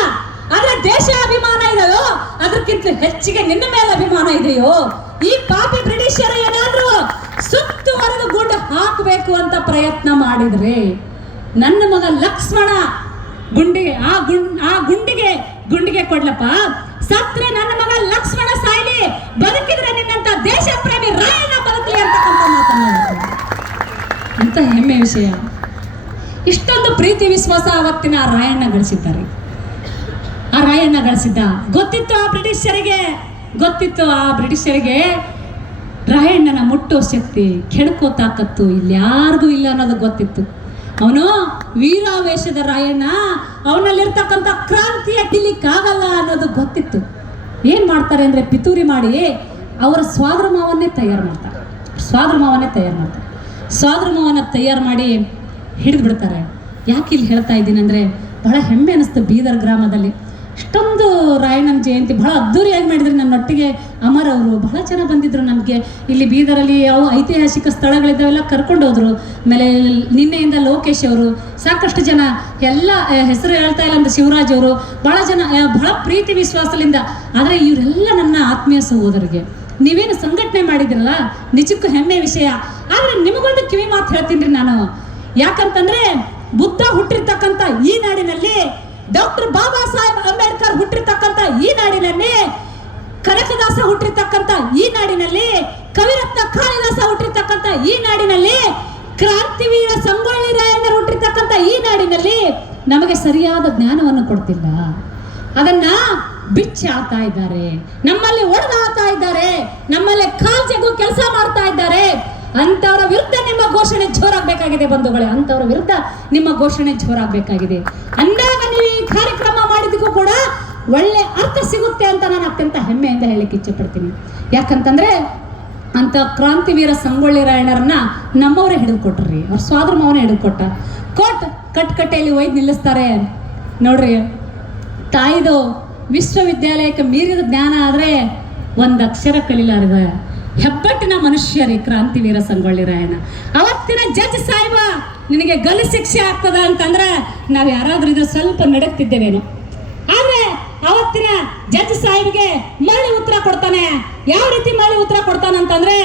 ಆದ್ರೆ ದೇಶ ಅಭಿಮಾನ ಇದೆಯೋ ಅದಕ್ಕಿಂತ ಹೆಚ್ಚಿಗೆ ನಿನ್ನ ಮೇಲೆ ಅಭಿಮಾನ ಇದೆಯೋ, ಈ ಪಾಪಿ ಬ್ರಿಟಿಷರು ಏನಾದ್ರೂ ಸುತ್ತುವರೆದು ಗುಂಡು ಹಾಕಬೇಕು ಅಂತ ಪ್ರಯತ್ನ ಮಾಡಿದ್ರೆ ನನ್ನ ಮಗ ಲಕ್ಷ್ಮಣ ಗುಂಡಿಗೆ ಕೊಡ್ಲಪ್ಪ, ಸತ್ರೆ ನನ್ನ ಮಗ ಲಕ್ಷ್ಮಣ ಸಾಯ್ಲಿ, ಬದುಕಿದ್ರೆ ನಿನ್ನಂತ ದೇಶ ಪ್ರೇಮಿ ರಾಯಣ್ಣ ಬದುಕಲಿ ಅಂತಕ್ಕಂಥ ಮಾತನ್ನ. ಅಂತ ಹೆಮ್ಮೆ ವಿಷಯ. ಇಷ್ಟೊಂದು ಪ್ರೀತಿ ವಿಶ್ವಾಸ ಅವತ್ತಿನ ಆ ರಾಯಣ್ಣ ಗಳಿಸಿದ್ದಾರೆ. ಆ ರಾಯಣ್ಣ ಗಳಿಸಿದ್ದ ಗೊತ್ತಿತ್ತು ಆ ಬ್ರಿಟಿಷರಿಗೆ ರಾಯಣ್ಣನ ಮುಟ್ಟೋ ಶಕ್ತಿ, ಕೆಣಕೋ ತಾಕತ್ತು ಇಲ್ಯಾರಿಗೂ ಇಲ್ಲ ಅನ್ನೋದು ಗೊತ್ತಿತ್ತು. ಅವನು ವೀರಾವೇಶದ ರಾಯಣ್ಣ, ಅವನಲ್ಲಿರ್ತಕ್ಕಂಥ ಕ್ರಾಂತಿಯ ಟಿಲಿಕ್ಕಾಗಲ್ಲ ಅನ್ನೋದು ಗೊತ್ತಿತ್ತು. ಏನ್ ಮಾಡ್ತಾರೆ ಅಂದ್ರೆ ಪಿತೂರಿ ಮಾಡಿ ಅವರ ಸ್ವಾದ್ರಮವನ್ನೇ ತಯಾರು ಮಾಡ್ತಾರೆ. ಸ್ವಾದ್ರಮವನ್ನ ತಯಾರು ಮಾಡಿ ಹಿಡಿದು ಬಿಡ್ತಾರೆ. ಯಾಕೆ ಇಲ್ಲಿ ಹೇಳ್ತಾ ಇದ್ದೀನಿ ಅಂದರೆ ಬಹಳ ಹೆಮ್ಮೆ ಅನ್ನಿಸ್ತು. ಬೀದರ್ ಗ್ರಾಮದಲ್ಲಿ ಇಷ್ಟೊಂದು ರಾಯಣ್ಣನ ಜಯಂತಿ ಬಹಳ ಅದ್ದೂರಿಯಾಗಿ ಮಾಡಿದ್ರು. ನನ್ನೊಟ್ಟಿಗೆ ಅಮರ್ ಅವರು ಬಹಳ ಜನ ಬಂದಿದ್ರು. ನಮಗೆ ಇಲ್ಲಿ ಬೀದರಲ್ಲಿ ಯಾವ ಐತಿಹಾಸಿಕ ಸ್ಥಳಗಳಿದ್ದಾವೆಲ್ಲ ಕರ್ಕೊಂಡು ಹೋದ್ರು. ಆಮೇಲೆ ನಿನ್ನೆಯಿಂದ ಲೋಕೇಶ್ ಅವರು, ಸಾಕಷ್ಟು ಜನ, ಎಲ್ಲ ಹೆಸರು ಹೇಳ್ತಾ ಇಲ್ಲ ಅಂತ ಶಿವರಾಜ್ ಅವರು, ಬಹಳ ಜನ ಬಹಳ ಪ್ರೀತಿ ವಿಶ್ವಾಸದಿಂದ. ಆದರೆ ಇವರೆಲ್ಲ ನನ್ನ ಆತ್ಮೀಯ ಸಹೋದರಿಗೆ. ನೀವೇನು ಸಂಘಟನೆ ಮಾಡಿದಿರಲ್ಲ, ನಿಜಕ್ಕೂ ಹೆಮ್ಮೆ ವಿಷಯ. ಆದರೆ ನಿಮಗೊಂದು ಕಿವಿ ಮಾತು ಹೇಳ್ತೀನಿ ನಾನು. ಯಾಕಂತಂದ್ರೆ ಬುದ್ಧ ಹುಟ್ಟಿರ್ತಕ್ಕಂಥ ಈ ನಾಡಿನಲ್ಲಿ, ಡಾಕ್ಟರ್ ಬಾಬಾ ಸಾಹೇಬ್ ಅಂಬೇಡ್ಕರ್ ಹುಟ್ಟಿರ್ತಕ್ಕಂಥ ಈ ನಾಡಿನಲ್ಲಿ, ಕನಕದಾಸ ಹುಟ್ಟಿರ್ತಕ್ಕಂಥ ಈ ನಾಡಿನಲ್ಲಿ, ಕವಿರತ್ನ ಕಾಳಿದಾಸ ಹುಟ್ಟಿರ್ತಕ್ಕಂಥ ಈ ನಾಡಿನಲ್ಲಿ, ಕ್ರಾಂತಿವೀರ ಸಂಗೊಳ್ಳಿ ರಾಯಣ್ಣರು ಹುಟ್ಟಿರ್ತಕ್ಕಂಥ ಈ ನಾಡಿನಲ್ಲಿ ನಮಗೆ ಸರಿಯಾದ ಜ್ಞಾನವನ್ನು ಕೊಡ್ತಿಲ್ಲ. ಅದನ್ನ ಬಿಚ್ಚಾಡ್ತಾ ಇದ್ದಾರೆ, ನಮ್ಮಲ್ಲಿ ಒಡೆದಾಡ್ತಾ ಇದ್ದಾರೆ, ನಮ್ಮಲ್ಲಿ ಕಾಲ್ಜೆಗೂ ಕೆಲಸ ಮಾಡ್ತಾ ಇದ್ದಾರೆ. ಅಂತವರ ವಿರುದ್ಧ ನಿಮ್ಮ ಘೋಷಣೆ ಜೋರಾಗಬೇಕಾಗಿದೆ ಬಂಧುಗಳೇ, ಅಂತವರ ವಿರುದ್ಧ ನಿಮ್ಮ ಘೋಷಣೆ ಜೋರಾಗಬೇಕಾಗಿದೆ. ಅಂದಾಗ ನೀವು ಈ ಕಾರ್ಯಕ್ರಮ ಮಾಡಿದಕ್ಕೂ ಕೂಡ ಒಳ್ಳೆ ಅರ್ಥ ಸಿಗುತ್ತೆ ಅಂತ ನಾನು ಅತ್ಯಂತ ಹೆಮ್ಮೆಯಿಂದ ಹೇಳಲಿಕ್ಕೆ ಇಚ್ಛೆ ಪಡ್ತೀನಿ. ಯಾಕಂತಂದ್ರೆ ಅಂತ ಕ್ರಾಂತಿವೀರ ಸಂಗೊಳ್ಳಿ ರಾಯಣ್ಣರನ್ನ ನಮ್ಮವರೇ ಹಿಡಿದುಕೊಟ್ರಿ. ಅವ್ರ ಸ್ವಾದ್ರಮವನ್ನ ಹಿಡಿದುಕೊಟ್ಟ ಕಟ್ಟೆಯಲ್ಲಿ ಒಯ್ದು ನಿಲ್ಲಿಸ್ತಾರೆ. ನೋಡ್ರಿ, ತಾಯಿದು ವಿಶ್ವವಿದ್ಯಾಲಯಕ್ಕೆ ಮೀರಿದ ಜ್ಞಾನ ಆದ್ರೆ 1 ಅಕ್ಷರ ಕಲಿಲಾರದ ಹೆಬ್ಬಟ್ಟಿನ ಮನುಷ್ಯರೇ ಕ್ರಾಂತಿವೀರ ಸಂಗೊಳ್ಳಿ ರಾಯಣ್ಣ. ಅವತ್ತಿನ ಜಡ್ಜ್ ಸಾಹೇಬ ನಿನಗೆ ಗಲ್ಲು ಶಿಕ್ಷೆ ಆಗ್ತದ ಅಂತಂದ್ರೆ ನಾವು ಯಾರಾದ್ರೂ ಇದ್ರೆ ಸ್ವಲ್ಪ ನಡಕ್ತಿದ್ದೇವೇನೋ. ಆದ್ರೆ ಅವತ್ತಿನ ಜಡ್ಜ್ ಸಾಹೇಬ್ಗೆ ಮರಳಿ ಉತ್ತರ ಕೊಡ್ತಾನೆ. ಯಾವ ರೀತಿ ಮರಳಿ ಉತ್ತರ ಕೊಡ್ತಾನಂತಂದ್ರೆ,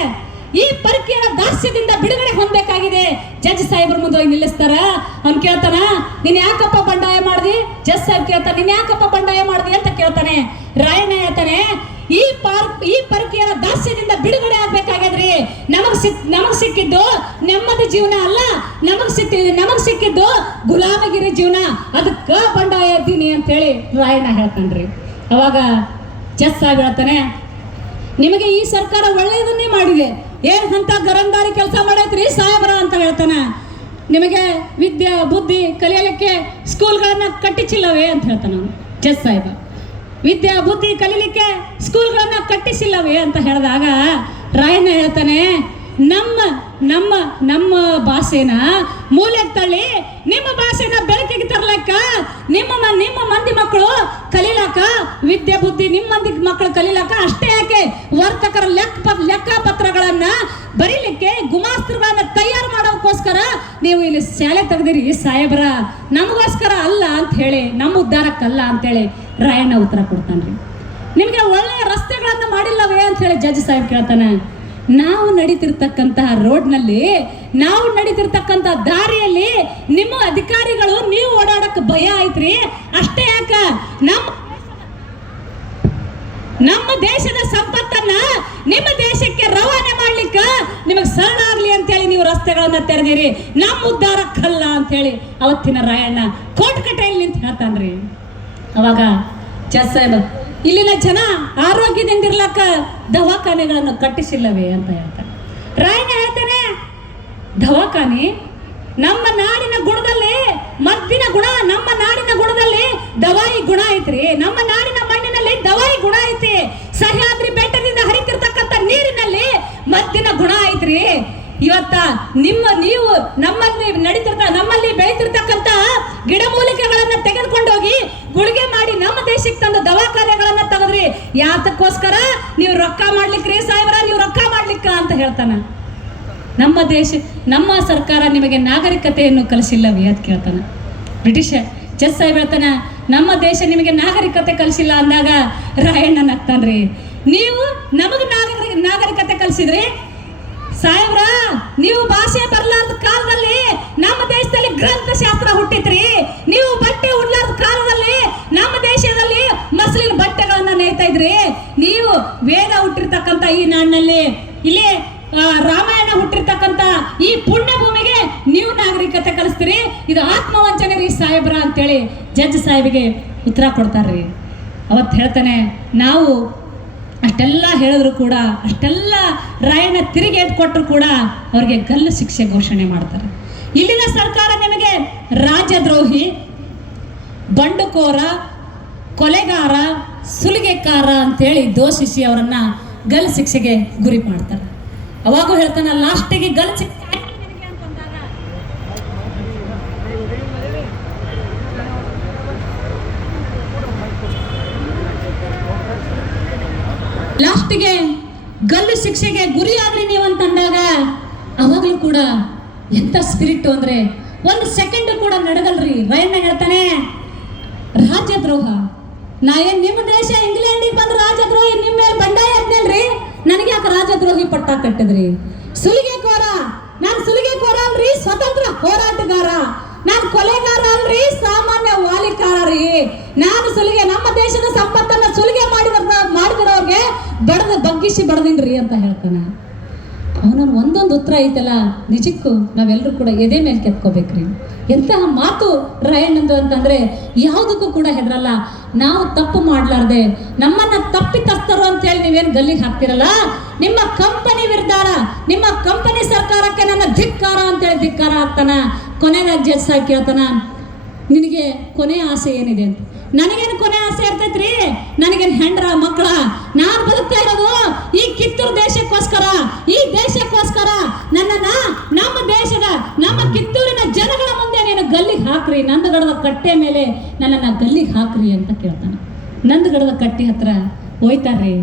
ಈ ಪರಕೀಯರ ದಾಸ್ಯದಿಂದ ಬಿಡುಗಡೆ ಹೊಂದಬೇಕಾಗಿದೆ. ಜಡ್ಜ್ ಸಾಹೇಬ್ರ ಮುಂದೆ ಹೋಗಿ ನಿಲ್ಲಿಸ್ತಾರ. ಅವ್ನು ಕೇಳ್ತಾನ, ನೀನ್ ಯಾಕಪ್ಪ ಬಂಡಾಯ ಮಾಡ್ದಿ? ಜಡ್ಜ್ ಸಾಹೇಬ್ ಕೇಳ್ತಾನೆ, ನೀನ್ ಯಾಕಪ್ಪ ಬಂಡಾಯ ಮಾಡ್ದಿ ಅಂತ ಕೇಳ್ತಾನೆ. ರಾಯಣ್ಣ ಹೇಳ್ತಾನೆ, ಈ ಪರಕೀಯರ ದಾಸ್ಯದಿಂದ ಬಿಡುಗಡೆ ಆಗ್ಬೇಕಾಗ್ಯದ್ರಿ. ನಮಗ್ ಸಿಕ್ಕಿದ್ದು ನೆಮ್ಮದಿ ಜೀವನ ಅಲ್ಲ, ನಮಗ್ ಸಿಕ್ಕಿದ್ದು ಗುಲಾಮಗಿರಿ ಜೀವನ, ಅದಕ್ಕ ಬಂಡಾಯ ಇದ್ದೀನಿ ಅಂತ ಹೇಳಿ ರಾಯಣ್ಣ ಹೇಳ್ತಾನ್ರಿ. ಅವಾಗ ಜಡ್ಜ್ ಸಾಹೇಬ್ ಹೇಳ್ತಾನೆ, ನಿಮಗೆ ಈ ಸರ್ಕಾರ ಒಳ್ಳೆಯದನ್ನೇ ಮಾಡಿದೆ, ಏನ್ ಅಂತ ಗರಂದಾರಿ ಕೆಲಸ ಮಾಡೈತ್ರಿ ಸಾಹೇಬ್ರ ಅಂತ ಹೇಳ್ತಾನ. ನಿಮಗೆ ವಿದ್ಯೆ ಬುದ್ಧಿ ಕಲಿಯಲಿಕ್ಕೆ ಸ್ಕೂಲ್ಗಳನ್ನ ಕಟ್ಟಿಸಿಲ್ಲವೇ ಅಂತ ಹೇಳ್ತಾನ ಜಡ್ಜ್ ಸಾಹೇಬ. ವಿದ್ಯಾ ಬುದ್ಧಿ ಕಲೀಲಿಕ್ಕೆ ಸ್ಕೂಲ್ಗಳನ್ನ ಕಟ್ಟಿಸಿಲ್ಲವೇ ಅಂತ ಹೇಳಿದಾಗ ರಾಯಣ್ಣ ಹೇಳ್ತಾನೆ, ನಮ್ಮ ಭಾಷೆನ ಮೂಲೆಗೆ ತಳ್ಳಿ ನಿಮ್ಮ ಭಾಷೆನ ಬೆಳಕಿಗೆ ತರ್ಲಕ್ಕ, ನಿಮ್ಮ ಮಂದಿ ಮಕ್ಕಳು ಕಲೀಲಾಕ, ವಿದ್ಯೆ ಬುದ್ಧಿ ನಿಮ್ಮ ಮಂದಿ ಮಕ್ಕಳು ಕಲೀಲಾಕ ಅಷ್ಟೇ ಯಾಕೆ ವರ್ತಕರ ಲೆಕ್ಕಪತ್ರಗಳನ್ನ ಬರೀಲಿಕ್ಕೆ ಗುಮಾಸ್ತರುಗಳನ್ನ ತಯಾರು ಮಾಡೋದಕ್ಕೋಸ್ಕರ ನೀವು ಇಲ್ಲಿ ಶಾಲೆ ತೆಗೆದಿರಿ ಸಾಹೇಬ್ರ, ನಮಗೋಸ್ಕರ ಅಲ್ಲ ಅಂತ ಹೇಳಿ, ನಮ್ಮ ಉದ್ಧಾರಕ್ಕಲ್ಲ ಅಂತೇಳಿ ರಾಯಣ್ಣ ಉತ್ತರ ಕೊಡ್ತಾನ್ರಿ. ನಿಮ್ಗೆ ಒಳ್ಳೆಯ ರಸ್ತೆಗಳನ್ನ ಮಾಡಿಲ್ಲವೇ ಅಂತ ಹೇಳಿ ಜಡ್ಜ್ ಸಾಹೇಬ್ ಕೇಳ್ತಾನೆ. ನಾವು ನಡೀತಿರ್ತಕ್ಕಂತಹ ರೋಡ್ನಲ್ಲಿ, ನಾವು ನಡೀತಿರ್ತಕ್ಕಂಥ ದಾರಿಯಲ್ಲಿ ನಿಮ್ಮ ಅಧಿಕಾರಿಗಳು ನೀವು ಓಡಾಡಕ್ಕೆ ಭಯ ಆಯ್ತ್ರಿ, ಅಷ್ಟೇ ಯಾಕ ನಮ್ಮ ದೇಶದ ಸಂಪತ್ತನ್ನ ನಿಮ್ಮ ದೇಶಕ್ಕೆ ರವಾನೆ ಮಾಡ್ಲಿಕ್ಕೆ ನಿಮಗೆ ಸರಳ ಆಗ್ಲಿ ಅಂತೇಳಿ ನೀವು ರಸ್ತೆಗಳನ್ನ ತೆರೆದಿರಿ, ನಮ್ಮ ಉದ್ಧಾರಕ್ಕಲ್ಲ ಅಂತೇಳಿ ಅವತ್ತಿನ ರಾಯಣ್ಣ ಕೋಟ್ಕಟ್ಟೆಯಲ್ಲಿ ನಿಂತು ಹೇಳ್ತಾನ್ರಿ. ಅವಾಗ ಜಡ್ಜ್ ಸಾಹೇಬ್, ಇಲ್ಲಿನ ಜನ ಆರೋಗ್ಯದಿಂದ ಇರ್ಲಕ್ಕ ದವಾಖಾನೆಗಳನ್ನು ಕಟ್ಟಿಸಿಲ್ಲವೇ ಅಂತ ಹೇಳ್ತಾರೆ. ರಾಯಣ್ಣ ಹೇಳ್ತಾನೆ, ದವಾಖಾನೆ ನಮ್ಮ ನಾಡಿನ ಗುಣದಲ್ಲಿ ಮದ್ದಿನ ಗುಣ, ನಮ್ಮ ನಾಡಿನ ಗುಣದಲ್ಲಿ ದವಾಯಿ ಗುಣ ಐತ್ರಿ, ನಮ್ಮ ನಾಡಿನ ಮಣ್ಣಿನಲ್ಲಿ ದವಾಯಿ ಗುಣ ಐತಿ, ಸಹ್ಯಾದ್ರಿ ಬೆಟ್ಟದಿಂದ ಹರಿತಿರ್ತಕ್ಕಂಥ ನೀರಿನಲ್ಲಿ ಮದ್ದಿನ ಗುಣ ಐತ್ರಿ. ಇವತ್ತ ನೀವು ನಮ್ಮಲ್ಲಿ ಬೆಳೀತಿರ್ತಕ್ಕಂಥ ಗಿಡಮೂಲಿಕೆಗಳನ್ನ ತೆಗೆದುಕೊಂಡೋಗಿ ಗುಳಿಗೆ ಮಾಡಿ ನಮ್ಮ ದೇಶಕ್ಕೆ ತಂದು ದವಾಖಾನೆಗಳನ್ನ ತೆಗೆದ್ರಿ, ಯಾತಕ್ಕೋಸ್ಕರ? ನೀವು ರೊಕ್ಕ ಮಾಡ್ಲಿಕ್ರಿ ಸಾಹೇಬ್ರ, ನೀವು ರೊಕ್ಕ ಮಾಡ್ಲಿಕ್ಕ ಅಂತ ಹೇಳ್ತಾನ. ನಮ್ಮ ಸರ್ಕಾರ ನಿಮಗೆ ನಾಗರಿಕತೆಯನ್ನು ಕಲಿಸಿಲ್ಲವೇ ಅಂತ ಕೇಳ್ತಾನ. ಬ್ರಿಟಿಷ್ ಜಡ್ಜ್ ಸಾಹೇಬ್ ಹೇಳ್ತಾನ, ನಮ್ಮ ದೇಶ ನಿಮಗೆ ನಾಗರಿಕತೆ ಕಲಿಸಿಲ್ಲ ಅಂದಾಗ ರಾಯಣ್ಣ ನಗ್ತಾನ್ರಿ. ನೀವು ನಮಗೆ ನಾಗರಿಕತೆ ಕಲಿಸಿದ್ರಿ ಸಾಹೇಬ್ರ, ನೀವು ಭಾಷೆ ಬರಲಾರ್ದ ಕಾಲದಲ್ಲಿ ನಮ್ಮ ದೇಶದಲ್ಲಿ ಗ್ರಂಥಶಾಸ್ತ್ರ ಹುಟ್ಟಿತ್ರಿ, ನೀವು ಬಟ್ಟೆ ಉಡ್ಲಾರ್ದ ಕಾಲದಲ್ಲಿ ನಮ್ಮ ದೇಶದಲ್ಲಿ ಮಸ್ಲಿನ್ ಬಟ್ಟೆಗಳನ್ನ ನೇಯ್ತಾ ಇದ್ರಿ, ನೀವು ವೇದ ಹುಟ್ಟಿರ್ತಕ್ಕಂಥ ಈ ನಾಡಿನಲ್ಲಿ ಇಲ್ಲಿ ರಾಮಾಯಣ ಹುಟ್ಟಿರ್ತಕ್ಕಂಥ ಈ ಪುಣ್ಯ ಭೂಮಿಗೆ ನೀವು ನಾಗರಿಕತೆ ಕಲಿಸ್ತೀರಿ, ಇದು ಆತ್ಮವಂಚನೆ ರೀ ಸಾಹೇಬ್ರ ಅಂತೇಳಿ ಜಡ್ಜ್ ಸಾಹೇಬಿಗೆ ಉತ್ತರ ಕೊಡ್ತಾರ್ರಿ. ಅವತ್ತು ಹೇಳ್ತಾನೆ, ನಾವು ಅಷ್ಟೆಲ್ಲ ಹೇಳಿದ್ರು ಕೂಡ, ಅಷ್ಟೆಲ್ಲ ರಾಯಣ್ಣ ತಿರುಗೇಟ್ ಕೊಟ್ಟರು ಕೂಡ ಅವ್ರಿಗೆ ಗಲ್ಲು ಶಿಕ್ಷೆ ಘೋಷಣೆ ಮಾಡ್ತಾರೆ. ಇಲ್ಲಿನ ಸರ್ಕಾರ ನಿಮಗೆ ರಾಜದ್ರೋಹಿ, ಬಂಡುಕೋರ, ಕೊಲೆಗಾರ, ಸುಲಿಗೆಕಾರ ಅಂತೇಳಿ ದೋಷಿಸಿ ಅವರನ್ನ ಗಲ್ಲು ಶಿಕ್ಷೆಗೆ ಗುರಿ ಮಾಡ್ತಾರೆ. ಅವಾಗೂ ಹೇಳ್ತಾನೆ, ಲಾಸ್ಟಿಗೆ ಗಲ್ಲು ಶಿಕ್ಷೆ ಲಾಸ್ಟಿಗೆ ಗಲ್ಲು ಶಿಕ್ಷೆಗೆ ಗುರಿ ಆಗ್ರಿ ನೀವು ಅಂತಂದಾಗ ಅವಾಗಲೂ ಕೂಡ ಎಂತ ಸ್ಪಿರಿಟ್ ಅಂದ್ರೆ ಒಂದು ಸೆಕೆಂಡ್ ಕೂಡ ನಡಗಲ್ರಿ. ರಾಯಣ್ಣ ಹೇಳ್ತಾನೆ, ರಾಜ್ಯದ್ರೋಹ, ನಾ ಏನ್ ನಿಮ್ಮ ದೇಶ ಇಂಗ್ಲೆಂಡಿಗೆ ಬಂದು ರಾಜದ್ರೋಹಿ ನಿಮ್ಮ ಮೇಲೆ ಬಂಡಾಯ ಆದ್ಮೇಲ್ರಿ, ನನಗೆ ಯಾಕೆ ರಾಜದ್ರೋಹಿ ಪಟ್ಟ ಕಟ್ಟಿದ್ರಿ? ಸುಲಿಗೆಕೋರ, ನಾನು ಸುಲಿಗೆಕೋರ ಅಲ್ರಿ, ಸ್ವತಂತ್ರ ಹೋರಾಟಗಾರ, ನಾನು ಕೊಲೆಗಾರ ಅಲ್ರಿ, ಸಾಮಾನ್ಯ ವಾಲಿಕಾರ ರೀ. ನಾನು ನಮ್ಮ ದೇಶದ ಸಂಪತ್ತನ್ನ ಸುಲಿಗೆ ಮಾಡಿದವ್ರಿಗೆ ಬಗ್ಗಿಸಿ ಬಡದಿನ್ರಿ ಅಂತ ಹೇಳ್ತಾನೆ. ಅವನನ್ನು ಒಂದೊಂದು ಉತ್ತರ ಐತಲ್ಲ, ನಿಜಕ್ಕೂ ನಾವೆಲ್ಲರೂ ಕೂಡ ಎದೆ ಮೇಲೆ ಕೆತ್ಕೋಬೇಕ್ರಿ. ಎಂತಹ ಮಾತು ರಾಯಣ್ಣಂದು ಅಂತಂದ್ರೆ ಯಾವುದಕ್ಕೂ ಕೂಡ ಹೆದರಲ್ಲ. ನಾವು ತಪ್ಪು ಮಾಡ್ಲಾರ್ದೆ ನಮ್ಮನ್ನ ತಪ್ಪಿತಸ್ಥರು ಅಂತ ಹೇಳಿ ನೀವೇನು ಗಲ್ಲಿಗೆ ಹಾಕ್ತಿರಲ್ಲ, ನಿಮ್ಮ ಕಂಪನಿ ವಿರುದ್ಧಾರ, ನಿಮ್ಮ ಕಂಪನಿ ಸರ್ಕಾರಕ್ಕೆ ನನ್ನ ಧಿಕ್ಕಾರ ಅಂತೇಳಿ ಧಿಕ್ಕಾರ ಆಗ್ತಾನ. ಕೊನೆಯಾಗಿ ಜಡ್ಜ್ ಸಾಹೇಬ್ ಕೇಳ್ತಾನ, ನಿನಗೆ ಕೊನೆ ಆಸೆ ಏನಿದೆ ಅಂತ. ನನಗೇನು ಕೊನೆ ಆಸೆ ಇರ್ತೈತ್ರಿ? ನನಗೇನು ಹೆಂಡ್ರ ಮಕ್ಕಳ? ನಾನು ಬದುಕ್ತಾ ಇರೋದು ಈ ಕಿತ್ತೂರು ದೇಶಕ್ಕೋಸ್ಕರ, ಈ ದೇಶಕ್ಕೋಸ್ಕರ. ನನ್ನನ್ನ ನಮ್ಮ ಕಿತ್ತೂರಿನ ಜನಗಳ ಮುಂದೆ ನೀನು ಗಲ್ಲಿಗೆ ಹಾಕ್ರಿ, ನಂದಗಡದ ಕಟ್ಟೆ ಮೇಲೆ ನನ್ನನ್ನ ಗಲ್ಲಿಗೆ ಹಾಕ್ರಿ ಅಂತ ಕೇಳ್ತಾನೆ. ನಂದಗಡದ ಕಟ್ಟೆ ಹತ್ರ ಹೋಯ್ತಾರ್ರಿ.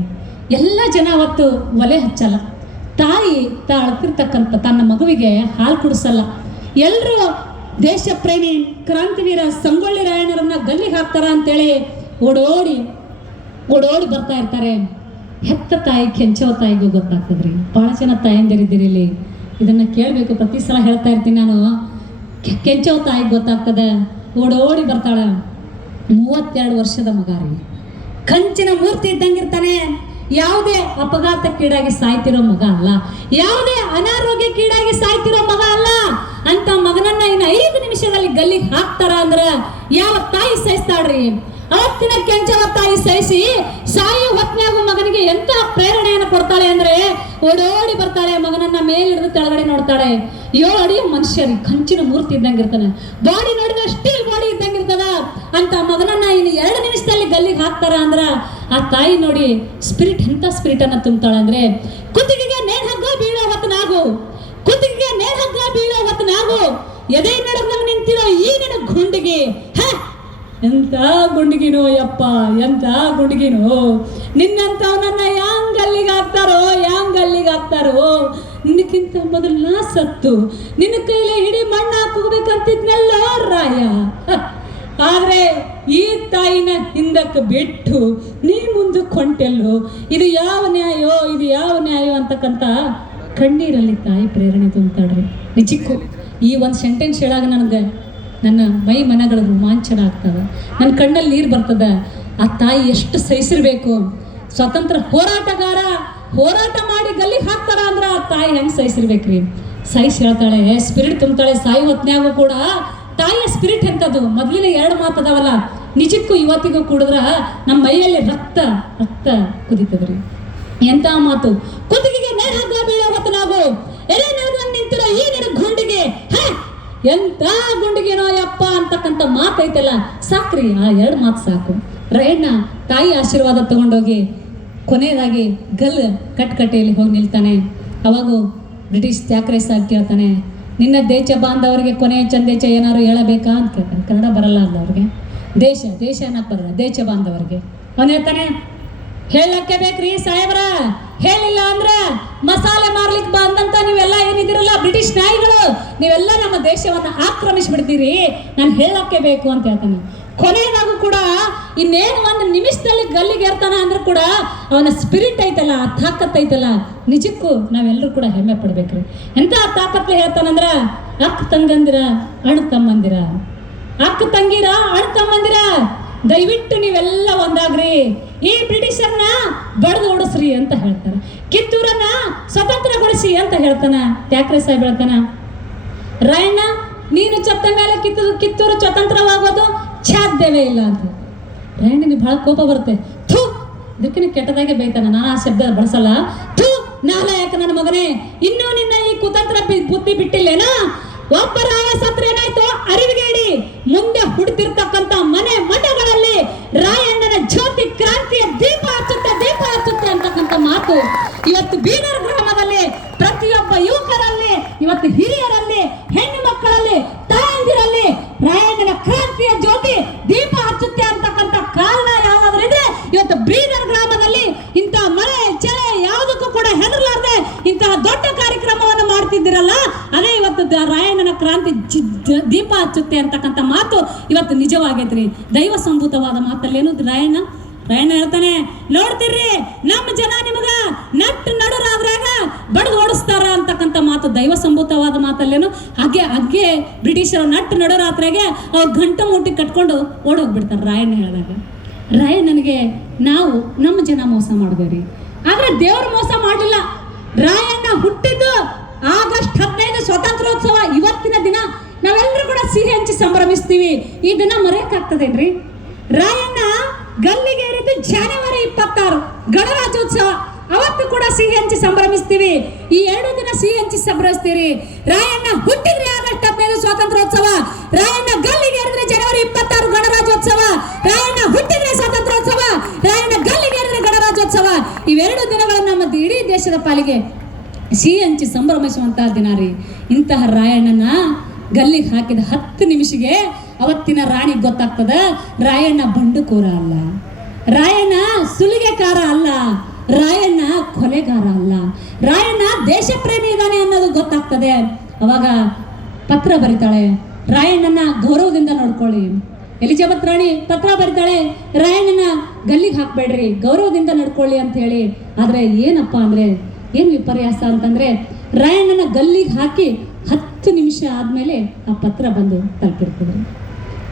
ಎಲ್ಲ ಜನ ಅವತ್ತು ಒಲೆ ಹಚ್ಚಲ್ಲ. ತಾಯಿ ಅಳ್ತಿರ್ತಕ್ಕಂಥ ತನ್ನ ಮಗುವಿಗೆ ಹಾಲು ಕುಡಿಸಲ್ಲ. ಎಲ್ಲರೂ ದೇಶ ಪ್ರೇಮಿ ಕ್ರಾಂತಿವೀರ ಸಂಗೊಳ್ಳಿ ರಾಯಣ್ಣರನ್ನ ಗಲ್ಲಿಗೆ ಹಾಕ್ತಾರ ಅಂತೇಳಿ ಓಡೋಡಿ ಬರ್ತಾ ಇರ್ತಾರೆ. ಹೆತ್ತ ತಾಯಿ ಕೆಂಚವ ತಾಯಿಗೂ ಗೊತ್ತಾಗ್ತದ್ರಿ. ಭಾಳ ಜನ ತಾಯಂದಿರಿದ್ದೀರಿ ಇಲ್ಲಿ, ಇದನ್ನು ಕೇಳಬೇಕು. ಪ್ರತಿ ಸಲ ಹೇಳ್ತಾ ಇರ್ತೀನಿ ನಾನು. ಕೆಂಚವ ತಾಯಿಗೆ ಗೊತ್ತಾಗ್ತದೆ, ಓಡೋಡಿ ಬರ್ತಾಳೆ. 32 ವರ್ಷದ ಮಗ ರೀ, ಕಂಚಿನ ಮೂರ್ತಿ ಇದ್ದಂಗಿರ್ತಾನೆ. ಯಾವುದೇ ಅಪಘಾತಕ್ಕೀಡಾಗಿ ಸಾಯ್ತಿರೋ ಮಗ ಅಲ್ಲ, ಯಾವುದೇ ಅನಾರೋಗ್ಯಕ್ಕೀಡಾಗಿ ಸಾಯ್ತಿರೋ ಮಗ ಅಲ್ಲ. ಅಂತ ಮಗನನ್ನ ಇನ್ನು 5 ನಿಮಿಷದಲ್ಲಿ ಗಲ್ಲಿಗೆ ಹಾಕ್ತಾರ ಅಂದ್ರ ಯಾವ ತಾಯಿ ಸಹಿಸ್ತಾಳ್ರಿ? ಅವತ್ತಿನ ಕೆಂಚವ ತಾಯಿ ಸಹಿಸಿ ಸಾಯೋ ಹೊತ್ನ್ಯಾಗು ಮಗನಿಗೆ ಎಂತ ಪ್ರೇರಣೆಯನ್ನು ಕೊಡ್ತಾಳೆ ಅಂದ್ರೆ ಓಡೋಡಿ ಬರ್ತಾಳೆ, ಮಗನನ್ನ ಮೇಲಿಡಿದು ಕೆಳಗಡೆ ನೋಡ್ತಾಳೆ. 7 ಅಡಿಯ ಮನುಷ್ಯರಿ, ಕಂಚಿನ ಮೂರ್ತಿ ಇದ್ದಂಗಿರ್ತಾನೆ, ಬಾಡಿ ನೋಡಿದ್ರೆ ಸ್ಟೀಲ್ ಬಾಡಿ ಇದ್ದಂಗಿರ್ತದ. ಅಂತ ಮಗನನ್ನ ಇನ್ನು 2 ನಿಮಿಷದಲ್ಲಿ ಗಲ್ಲಿಗೆ ಹಾಕ್ತಾರ ಅಂದ್ರ ಆ ತಾಯಿ ನೋಡಿ ಸ್ಪಿರಿಟ್, ಎಂತ ಸ್ಪಿರಿಟ್ ಅನ್ನ ತುಂಬ್ತಾಳೆ ಅಂದ್ರೆ, ಕುತ್ತಿಗೆಗೆ ನೇಣ್ ಹಗ್ಗ ಬೀಳೋ ಹೊತ್ತನಾಗು, ಕುತ್ತಿಗೆಗೆ ನೇಣ್ ಹಗ್ಗ ಬೀಳೋ ಹೊತ್ತನಾಗು, ಎದೆ ನಡುಗ ನಿಂತಿರೋ ಈ ನಿನ್ನ ಗುಂಡಿಗೆ, ಎಂತ ಗುಂಡಿಗಿನೋ ಯಪ್ಪ, ಎಂತ ಗುಂಡಿಗಿನೋ, ನಿನ್ನಂತವನನ್ನ ಯಾಂಗ್ ಅಲ್ಲಿಗೆ ಹಾಕ್ತಾರೋ, ನಿನ್ನಕ್ಕಿಂತ ಮೊದಲು ನಾ ಸತ್ತು ನಿನ್ನ ಕೈಲಿ ಹಿಡಿ ಮಣ್ಣ ಹಾಕೋಬೇಕಂತಿದ್ನಲ್ಲ ರಾಯ. ಆದ್ರೆ ಈ ತಾಯಿನ ಹಿಂದಕ್ಕೆ ಬಿಟ್ಟು ನೀ ಮುಂದಕ್ಕೆ ಹೊಂಟೆಲ್ಲೋ, ಇದು ಯಾವ ನ್ಯಾಯೋ ಅಂತಕ್ಕಂಥ ಕಣ್ಣೀರಲ್ಲಿ ತಾಯಿ ಪ್ರೇರಣೆ ತುಂಬ್ತಾಳ್ರಿ. ನಿಜಕ್ಕೂ ಈ ಒಂದು ಸೆಂಟೆನ್ಸ್ ಹೇಳಾಗ ನನಗೆ ನನ್ನ ಮೈ ಮನಗಳ ರೋಮಾಂಚನ ಆಗ್ತದೆ, ನನ್ನ ಕಣ್ಣಲ್ಲಿ ನೀರು ಬರ್ತದೆ. ಆ ತಾಯಿ ಎಷ್ಟು ಸಹಿಸಿರ್ಬೇಕು. ಸ್ವತಂತ್ರ ಹೋರಾಟಗಾರ ಹೋರಾಟ ಮಾಡಿ ಗಲ್ಲಿಗೆ ಹಾಕ್ತಾರ ಅಂದ್ರೆ ಆ ತಾಯಿ ಹೆಂಗೆ ಸಹಿಸಿರ್ಬೇಕ್ರಿ? ಸಹಿಸಿ ಹೇಳ್ತಾಳೆ, ಸ್ಪಿರಿಟ್ ತುಂಬ್ತಾಳೆ. ಸಾಯಿ ಹೊತ್ನ್ಯಾಗೂ ಕೂಡ ತಾಯಿಯ ಸ್ಪಿರಿಟ್ ಎಂಥದ್ದು. ಮೊದಲಿನ 2 ಮಾತದವಲ್ಲ, ನಿಜಕ್ಕೂ ಇವತ್ತಿಗೂ ಕುಡಿದ್ರ ನಮ್ಮ ಮೈಯಲ್ಲಿ ರಕ್ತ ಕುದಿತದ್ರಿ. ಎಂತ ಮಾತು, ಕುತ್ತಿಗೆಗೆ ನೇಣ್ ಹಗ್ಗ ಬೀಳೋ ಹೊತ್ತನಾಗು, ಎಲೆ ನಡುಗನ್ ನಿಂತಿರೋ ಈ ನಿನ್ನ ಗುಂಡಿಗೆ, ಎಂತ ಗುಂಡಿಗೆನೋ ಯಪ್ಪ ಅಂತಕ್ಕಂಥ ಮಾತೈತಲ್ಲ, ಸಾಕ್ರಿ. ಆ 2 ಮಾತು ಸಾಕು. ರೈಣ್ಣ ತಾಯಿ ಆಶೀರ್ವಾದ ತಗೊಂಡೋಗಿ ಕೊನೆಯದಾಗಿ ಗಲ್ ಕಟ್ಕಟ್ಟೆಯಲ್ಲಿ ಹೋಗಿ ನಿಲ್ತಾನೆ. ಅವಾಗೂ ಬ್ರಿಟಿಷ್ ತ್ಯಾಕ್ರೆ ಸಾಹೇಬ್ ಕೇಳ್ತಾನೆ, ನಿನ್ನ ದೇಶ ಬಾಂಧವರಿಗೆ ಕೊನೆಯ ಚಂದೇಶ ಏನಾರು ಹೇಳಬೇಕಾ ಅಂತ ಕೇಳ್ತಾನೆ. ಕನ್ನಡ ಬರಲ್ಲ ಅಲ್ಲ ಅವ್ರಿಗೆ, ದೇಶ ಅನ್ನಕ್ಕೆ ಬರಲ್ಲ, ದೇಶ ಬಾಂಧವರಿಗೆ. ಅವನು ಹೇಳ್ತಾನೆ, ಹೇಳಕ್ಕೆ ಬೇಕ್ರಿ ಸಾಹೇಬ್ರ, ಹೇಳಿಲ್ಲ ಅಂದ್ರೆ ಮಸಾಲೆ ಮಾರ್ಲಿಕ್ಕೆ ಬಂದಂತ ನೀವೆಲ್ಲ ಏನಿದಿರಲ್ಲ ಬ್ರಿಟಿಷ್ ನಾಯಿಗಳು, ನೀವೆಲ್ಲ ನಮ್ಮ ದೇಶವನ್ನು ಆಕ್ರಮಿಸ್ಬಿಡ್ತೀರಿ, ನಾನು ಹೇಳಕ್ಕೆ ಬೇಕು ಅಂತ ಹೇಳ್ತಾನೆ. ಕೊನೆಯದಾಗೂ ಕೂಡ ಇನ್ನೇನು 1 ನಿಮಿಷದಲ್ಲಿ ಗಲ್ಲಿಗೆ ಏರ್ತಾನ ಅಂದ್ರೂ ಕೂಡ ಅವನ ಸ್ಪಿರಿಟ್ ಐತಲ್ಲ, ಆ ತಾಕತ್ ಐತಲ್ಲ, ನಿಜಕ್ಕೂ ನಾವೆಲ್ಲರೂ ಕೂಡ ಹೆಮ್ಮೆ ಪಡ್ಬೇಕ್ರಿ. ಎಂತ ತಾಕತ್ಲೆ ಹೇಳ್ತಾನಂದ್ರ, ಅಕ್ಕ ತಂಗಂದಿರ ಅಣ್ಣ ತಮ್ಮಂದಿರ, ಅಕ್ಕ ತಂಗಿರ ಅಣ್ಣ ತಮ್ಮಂದಿರ, ದಯವಿಟ್ಟು ನೀವೆಲ್ಲ ಒಂದಾಗ್ರಿ, ಈ ಬ್ರಿಟಿಷರ್ನ ಬಡ್ದು ಓಡಿಸ್ರಿ ಅಂತ ಹೇಳ್ತಾರೆ. ಕಿತ್ತೂರನ್ನ ಸ್ವತಂತ್ರಗೊಳಿಸಿ ಅಂತ ಹೇಳ್ತಾನ. ತ್ಯಾಕ್ರೆ ಸಾಹೇಬ್ ಹೇಳ್ತಾನ, ರಾಯಣ್ಣ ನೀನು ಚತ್ತ ಮೇಲೆ ಕಿತ್ತೂರು ಸ್ವತಂತ್ರವಾಗೋದು ಸಾಧ್ಯವೇ ಇಲ್ಲ ಅಂತ. ರಾಯಣ್ಣನಿಗೆ ಬಹಳ ಕೋಪ ಬರುತ್ತೆ. ಥೂ, ಇದಕ್ಕಿನ ಕೆಟ್ಟದಾಗೆ ಬೈತಾನ. ನಾನು ಆ ಶಬ್ದ ಬಳಸಲ್ಲ. ಥೂ ನಾಲಾಯಕ ನನ್ನ ಮಗನೇ, ಇನ್ನೂ ನಿನ್ನ ಈ ಕುತಂತ್ರ ಬುದ್ಧಿ ಬಿಟ್ಟಿಲ್ಲೇನಾ? ಒಬ್ಬ ರಾಯ ಸತ್ರ ಏನಾಯ್ತು ಅರಿವಿಗೇಡಿ, ಮುಂದೆ ಹುಡ್ತಿರ್ತಕ್ಕಂಥ ಮನೆ ಮಠಗಳಲ್ಲಿ ರಾಯಣ್ಣನ ಜ್ಯೋತಿ ಕ್ರಾಂತಿಯ ದೀಪ ಹಚ್ಚುತ್ತೆ ಅಂತಕ್ಕಂಥ ಮಾತು ಇವತ್ತು ಬೀದರ್ ಗ್ರಾಮದಲ್ಲಿ ಪ್ರತಿಯೊಬ್ಬ ಯುವಕರಲ್ಲಿ, ಇವತ್ತು ಹಿರಿಯರಲ್ಲಿ, ಹೆಣ್ಣು ಮಕ್ಕಳಲ್ಲಿ, ತಾಯಂದಿರಲ್ಲಿ ರಾಯಣ್ಣನ ಕ್ರಾಂತಿಯ ಜ್ಯೋತಿ ದೀಪ ಹಚ್ಚುತ್ತೆ ಅಂತಕ್ಕಂಥ ಕಾರಣ ಯಾವ್ದಾದ್ರಿದ್ರೆ ಇವತ್ತು ಬೀದರ್ ಗ್ರಾಮದಲ್ಲಿ ಇಂಥ ಮಳೆ ಚಳಿ ಯಾವುದಕ್ಕೂ ಕೂಡ ಹೆದರ್ಲಾರ್ದೆ ಇಂತಹ ದೊಡ್ಡ ಕಾರ್ಯಕ್ರಮವನ್ನು ಮಾಡ್ತಿದ್ದೀರಲ್ಲ, ಅದೇ ಇವತ್ತು ರಾಯಣ್ಣನ ಕ್ರಾಂತಿ ದೀಪ ಹಚ್ಚುತ್ತೆ ಅಂತಕ್ಕಂಥ ಮಾತು ಇವತ್ತು ನಿಜವಾಗೈತ್ರಿ. ದೈವ ಸಂಭೂತವಾದ ಮಾತಲ್ಲೇನು ರಾಯಣ್ಣ ಹೇಳ್ತಾನೆ, ನೋಡ್ತಿರ್ರಿ ನಮ್ಮ ಜನ ನಿಮಗ ನಟ್ಟು ನಡುರಾದ್ರಾಗ ಬಡ್ದು ಓಡಿಸ್ತಾರ ಅಂತಕ್ಕಂಥ ಮಾತು ದೈವ ಸಂಭೂತವಾದ ಮಾತಲ್ಲೇನು. ಹಾಗೆ ಬ್ರಿಟಿಷರು ನಟ್ಟು ನಡುರಾತ್ರೆಗೆ ಅವ್ರು ಗಂಟು ಮುಟ್ಟಿ ಕಟ್ಕೊಂಡು ಓಡೋಗ್ಬಿಡ್ತಾರೆ. ರಾಯಣ್ಣ ಹೇಳಿದಾಗ ರಾಯಣ್ಣನಿಗೆ ನಾವು ನಮ್ಮ ಜನ ಮೋಸ ಮಾಡಿದೇವ್ರಿ, ಆದ್ರೆ ದೇವ್ರು ಮೋಸ ಮಾಡಲಿಲ್ಲ. ರಾಯಣ್ಣ ಹುಟ್ಟಿದ್ದು ಆಗಸ್ಟ್ 15 ಸ್ವಾತಂತ್ರ್ಯೋತ್ಸವ. ಇವತ್ತಿನ ದಿನ ನಾವೆಲ್ಲರೂ ಕೂಡ ಸಿಹಿ ಹಂಚಿ ಸಂಭ್ರಮಿಸ್ತೀವಿ. ಈ ದಿನ ಮರೆಯಕ್ಕಾಗ್ತದೇನ್ರಿ? ರಾಯಣ್ಣ ಗಲ್ಲಿಗೆ ಏರಿದ್ದು ಜನವರಿ 26 ಗಣರಾಜ್ಯೋತ್ಸವ. ಅವತ್ತು ಕೂಡ ಸಿಹಿ ಹಂಚಿ ಸಂಭ್ರಮಿಸ್ತೀವಿ. ಈ 2 ದಿನ ಸಿಹಿ ಹಂಚಿ ಸಂಭ್ರಮಿಸ್ತೀರಿ. ರಾಯಣ್ಣ ಹುಟ್ಟಿದ್ರೆ ಆಗಸ್ಟ್ 15 ಸ್ವಾತಂತ್ರ್ಯೋತ್ಸವ, ರಾಯಣ್ಣ ಗಲ್ಲಿಗೆ ಏರಿದ್ರೆ ಜನವರಿ 26 ಗಣರಾಜ್ಯೋತ್ಸವ, ರಾಯಣ್ಣ ಹುಟ್ಟಿದ್ರೆ ಸ್ವಾತಂತ್ರ್ಯೋತ್ಸವ, ರಾಯಣ್ಣ ಗಲ್ಲಿಗೆ ಏರಿದ್ರೆ ಗಣರಾಜ್ಯೋತ್ಸವ. ಇವೆರಡು ದಿನಗಳನ್ನು ನಮ್ಮ ಇಡೀ ದೇಶದ ಪಾಲಿಗೆ ಸಿಹಿ ಹಂಚಿ ಸಂಭ್ರಮಿಸುವಂತಹ ದಿನ ರೀ. ಇಂತಹ ರಾಯಣ್ಣನ ಗಲ್ಲಿಗೆ ಹಾಕಿದ 10 ನಿಮಿಷಕ್ಕೆ ಅವತ್ತಿನ ರಾಣಿಗೆ ಗೊತ್ತಾಗ್ತದ, ರಾಯಣ್ಣ ಬಂಡುಕೋರ ಅಲ್ಲ, ರಾಯಣ್ಣ ಸುಲಿಗೆಕಾರ ಅಲ್ಲ, ರಾಯಣ್ಣ ಕೊಲೆಗಾರ ಅಲ್ಲ, ರಾಯಣ್ಣ ದೇಶ ಪ್ರೇಮಿ ಇದ್ದಾನೆ ಅನ್ನೋದು ಗೊತ್ತಾಗ್ತದೆ. ಅವಾಗ ಪತ್ರ ಬರಿತಾಳೆ, ರಾಯಣ್ಣನ ಗೌರವದಿಂದ ನೋಡ್ಕೊಳ್ಳಿ, ಎಲಿಜಬೆತ್ ರಾಣಿ ಪತ್ರ ಬರೀತಾಳೆ, ರಾಯಣ್ಣನ ಗಲ್ಲಿಗೆ ಹಾಕ್ಬೇಡ್ರಿ, ಗೌರವದಿಂದ ನಡ್ಕೊಳ್ಳಿ ಅಂತ ಹೇಳಿ. ಆದ್ರೆ ಏನಪ್ಪ ಅಂದ್ರೆ ಏನು ವಿಪರ್ಯಾಸ ಅಂತಂದ್ರೆ ರಾಯಣ್ಣನ ಗಲ್ಲಿಗೆ ಹಾಕಿ 10 ನಿಮಿಷ ಆದ್ಮೇಲೆ ಆ ಪತ್ರ ಬಂದು ತಲುಪಿರ್ತದೆ.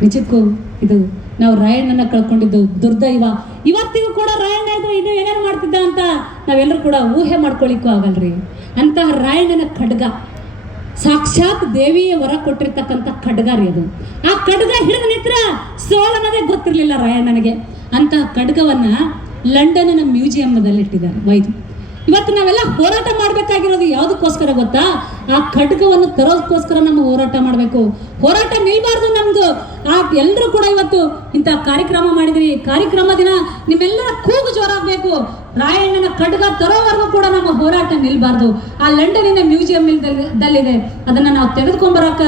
ನಿಜಕ್ಕೂ ಇದು ನಾವು ರಾಯಣ್ಣನ ಕಳ್ಕೊಂಡಿದ್ದು ದುರ್ದೈವ. ಇವತ್ತಿಗೂ ಕೂಡ ರಾಯಣ್ಣ ಇದ್ರೆ ಇನ್ನು ಏನೇನು ಮಾಡ್ತಿದ್ದ ಅಂತ ನಾವೆಲ್ಲರೂ ಕೂಡ ಊಹೆ ಮಾಡ್ಕೊಳ್ಳಿಕ್ಕೂ ಆಗಲ್ರಿ. ಅಂತಹ ರಾಯಣ್ಣನ ಖಡ್ಗ ಸಾಕ್ಷಾತ್ ದೇವಿಯ ವರ ಕೊಟ್ಟಿರ್ತಕ್ಕಂಥ ಖಡ್ಗ ರೀ ಅದು. ಆ ಖಡ್ಗ ಹಿಡಿದ ನಿತ್ರ ಸೋಲನ್ನೋದೇ ಗೊತ್ತಿರಲಿಲ್ಲ ರಾಯಣ್ಣನಿಗೆ. ಅಂತಹ ಖಡ್ಗವನ್ನ ಲಂಡನ್ನ ಮ್ಯೂಸಿಯಂನಲ್ಲಿ ಇಟ್ಟಿದ್ದಾರೆ ವೈದ್ಯ. ಇವತ್ತು ನಾವೆಲ್ಲ ಹೋರಾಟ ಮಾಡಬೇಕಾಗಿರೋದು ಯಾವುದಕ್ಕೋಸ್ಕರ ಗೊತ್ತಾ? ಆ ಖಡ್ಗವನ್ನು ತರೋದಕ್ಕೋಸ್ಕರ ನಮ್ಮ ಹೋರಾಟ ಮಾಡಬೇಕು. ಹೋರಾಟ ನಿಲ್ಬಾರ್ದು ನಮ್ದು. ಎಲ್ಲರೂ ಕೂಡ ಇವತ್ತು ಇಂಥ ಕಾರ್ಯಕ್ರಮ ಮಾಡಿದ್ರಿ. ಕಾರ್ಯಕ್ರಮ ದಿನ ನಿಮ್ಮೆಲ್ಲರ ಕೂಗು ಜೋರಾಗಬೇಕು. ರಾಯಣ್ಣನ ಖಡ್ಗ ತರೋವರೆಗೂ ಕೂಡ ನಮ್ಮ ಹೋರಾಟ ನಿಲ್ಬಾರ್ದು. ಆ ಲಂಡನ್ನಿನ ಮ್ಯೂಸಿಯಂ ದಲ್ಲಿದೆ, ಅದನ್ನ ನಾವು ತೆಗೆದುಕೊಂಡ್ಬರಕ